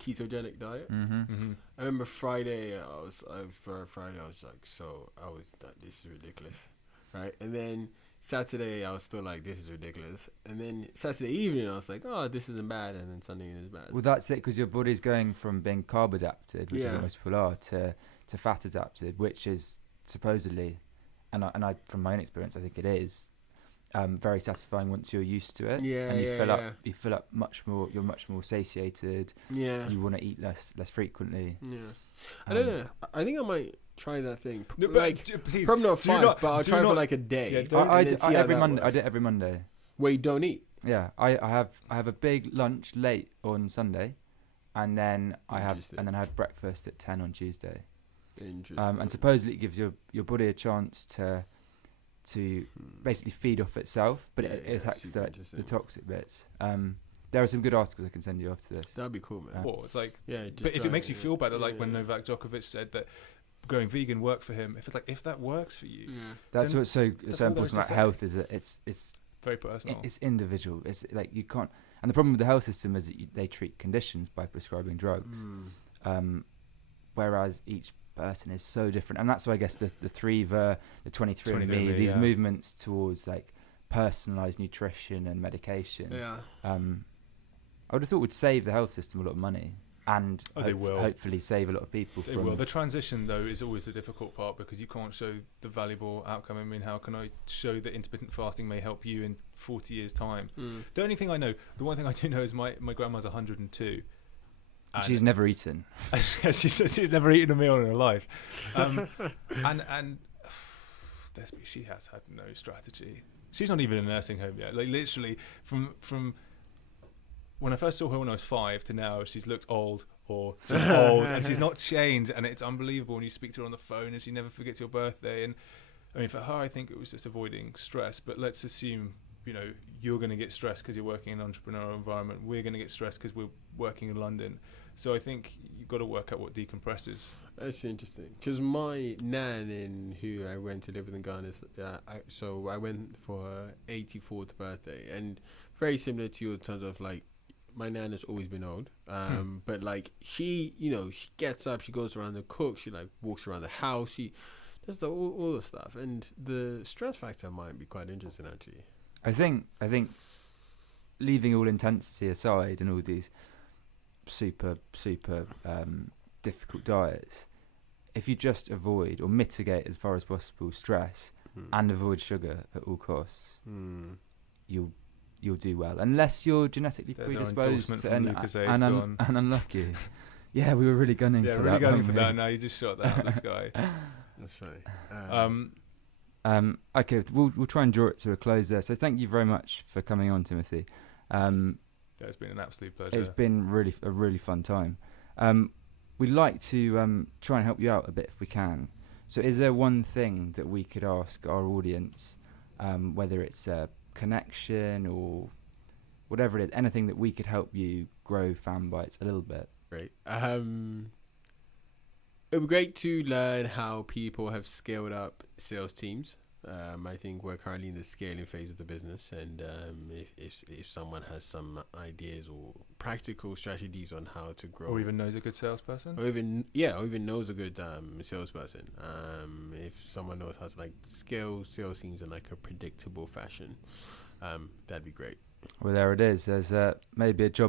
ketogenic diet. I remember Friday, I was like, this is ridiculous, right? And then Saturday, I was still like, this is ridiculous. And then Saturday evening, I was like, oh, this isn't bad. And then Sunday is bad. Well, that's it, because your body's going from being carb adapted, which is what most people are, to fat adapted, which is supposedly, and I from my own experience, I think it is very satisfying once you're used to it. And you fill up much more. You're much more satiated. You want to eat less frequently. I don't know. I think I might try that thing. No, please, probably not 5, but I'll try for like a day. I do it every Monday. Where you don't eat. Yeah, I have a big lunch late on Sunday, and then I have breakfast at 10 on Tuesday. Interesting. And supposedly it gives your body a chance to basically feed off itself, but it attacks the toxic bits. There are some good articles I can send you after this. That'd be cool, man. It's like, but if it makes you feel better, like when Novak Djokovic said that going vegan worked for him, if that works for you, that's what's so important about health, is that it's very personal. It's individual. It's like you can't. And the problem with the health system is that they treat conditions by prescribing drugs, whereas each person is so different. And that's why I guess the 23andMe, these movements towards like personalized nutrition and medication, I would have thought would save the health system a lot of money, and hopefully save a lot of people. They will. The transition though is always the difficult part, because you can't show the valuable outcome. I mean, how can I show that intermittent fasting may help you in 40 years time? The only thing I know, the one thing I do know is my grandma's 102. She's never eaten. she's never eaten a meal in her life, and she has had no strategy. She's not even in a nursing home yet. Like literally, from when I first saw her when I was 5 to now, she's looked old or just old, and she's not changed. And it's unbelievable when you speak to her on the phone, and she never forgets your birthday. And I mean, for her, I think it was just avoiding stress. But let's assume, you're going to get stressed because you're working in an entrepreneurial environment. We're going to get stressed because we're working in London. So I think you've got to work out what decompresses. That's interesting, because my nan, who I went to live with in Ghana, so I went for her 84th birthday, and very similar to you in terms of like, my nan has always been old, but like she gets up, she goes around to cook, she like walks around the house, she does all the stuff, and the stress factor might be quite interesting actually. I think leaving all intensity aside and all these super difficult diets, if you just avoid or mitigate as far as possible stress and avoid sugar at all costs, you'll do well, unless you're genetically predisposed to and unlucky. Yeah, we were really gunning for that. Yeah, really gunning for that. Now you just shot that out of the sky. That's funny. Okay, we'll try and draw it to a close there. So thank you very much for coming on, Timothy. It's been an absolute pleasure. It's been a really fun time. We'd like to try and help you out a bit if we can. So is there one thing that we could ask our audience, whether it's a connection or whatever it is, anything that we could help you grow FanBytes a little bit? Great. It would be great to learn how people have scaled up sales teams. I think we're currently in the scaling phase of the business, and if someone has some ideas or practical strategies on how to grow, or even knows a good salesperson, or even knows a good salesperson, if someone knows how to like scale sales teams in like a predictable fashion, that'd be great. Well, there it is. There's maybe a job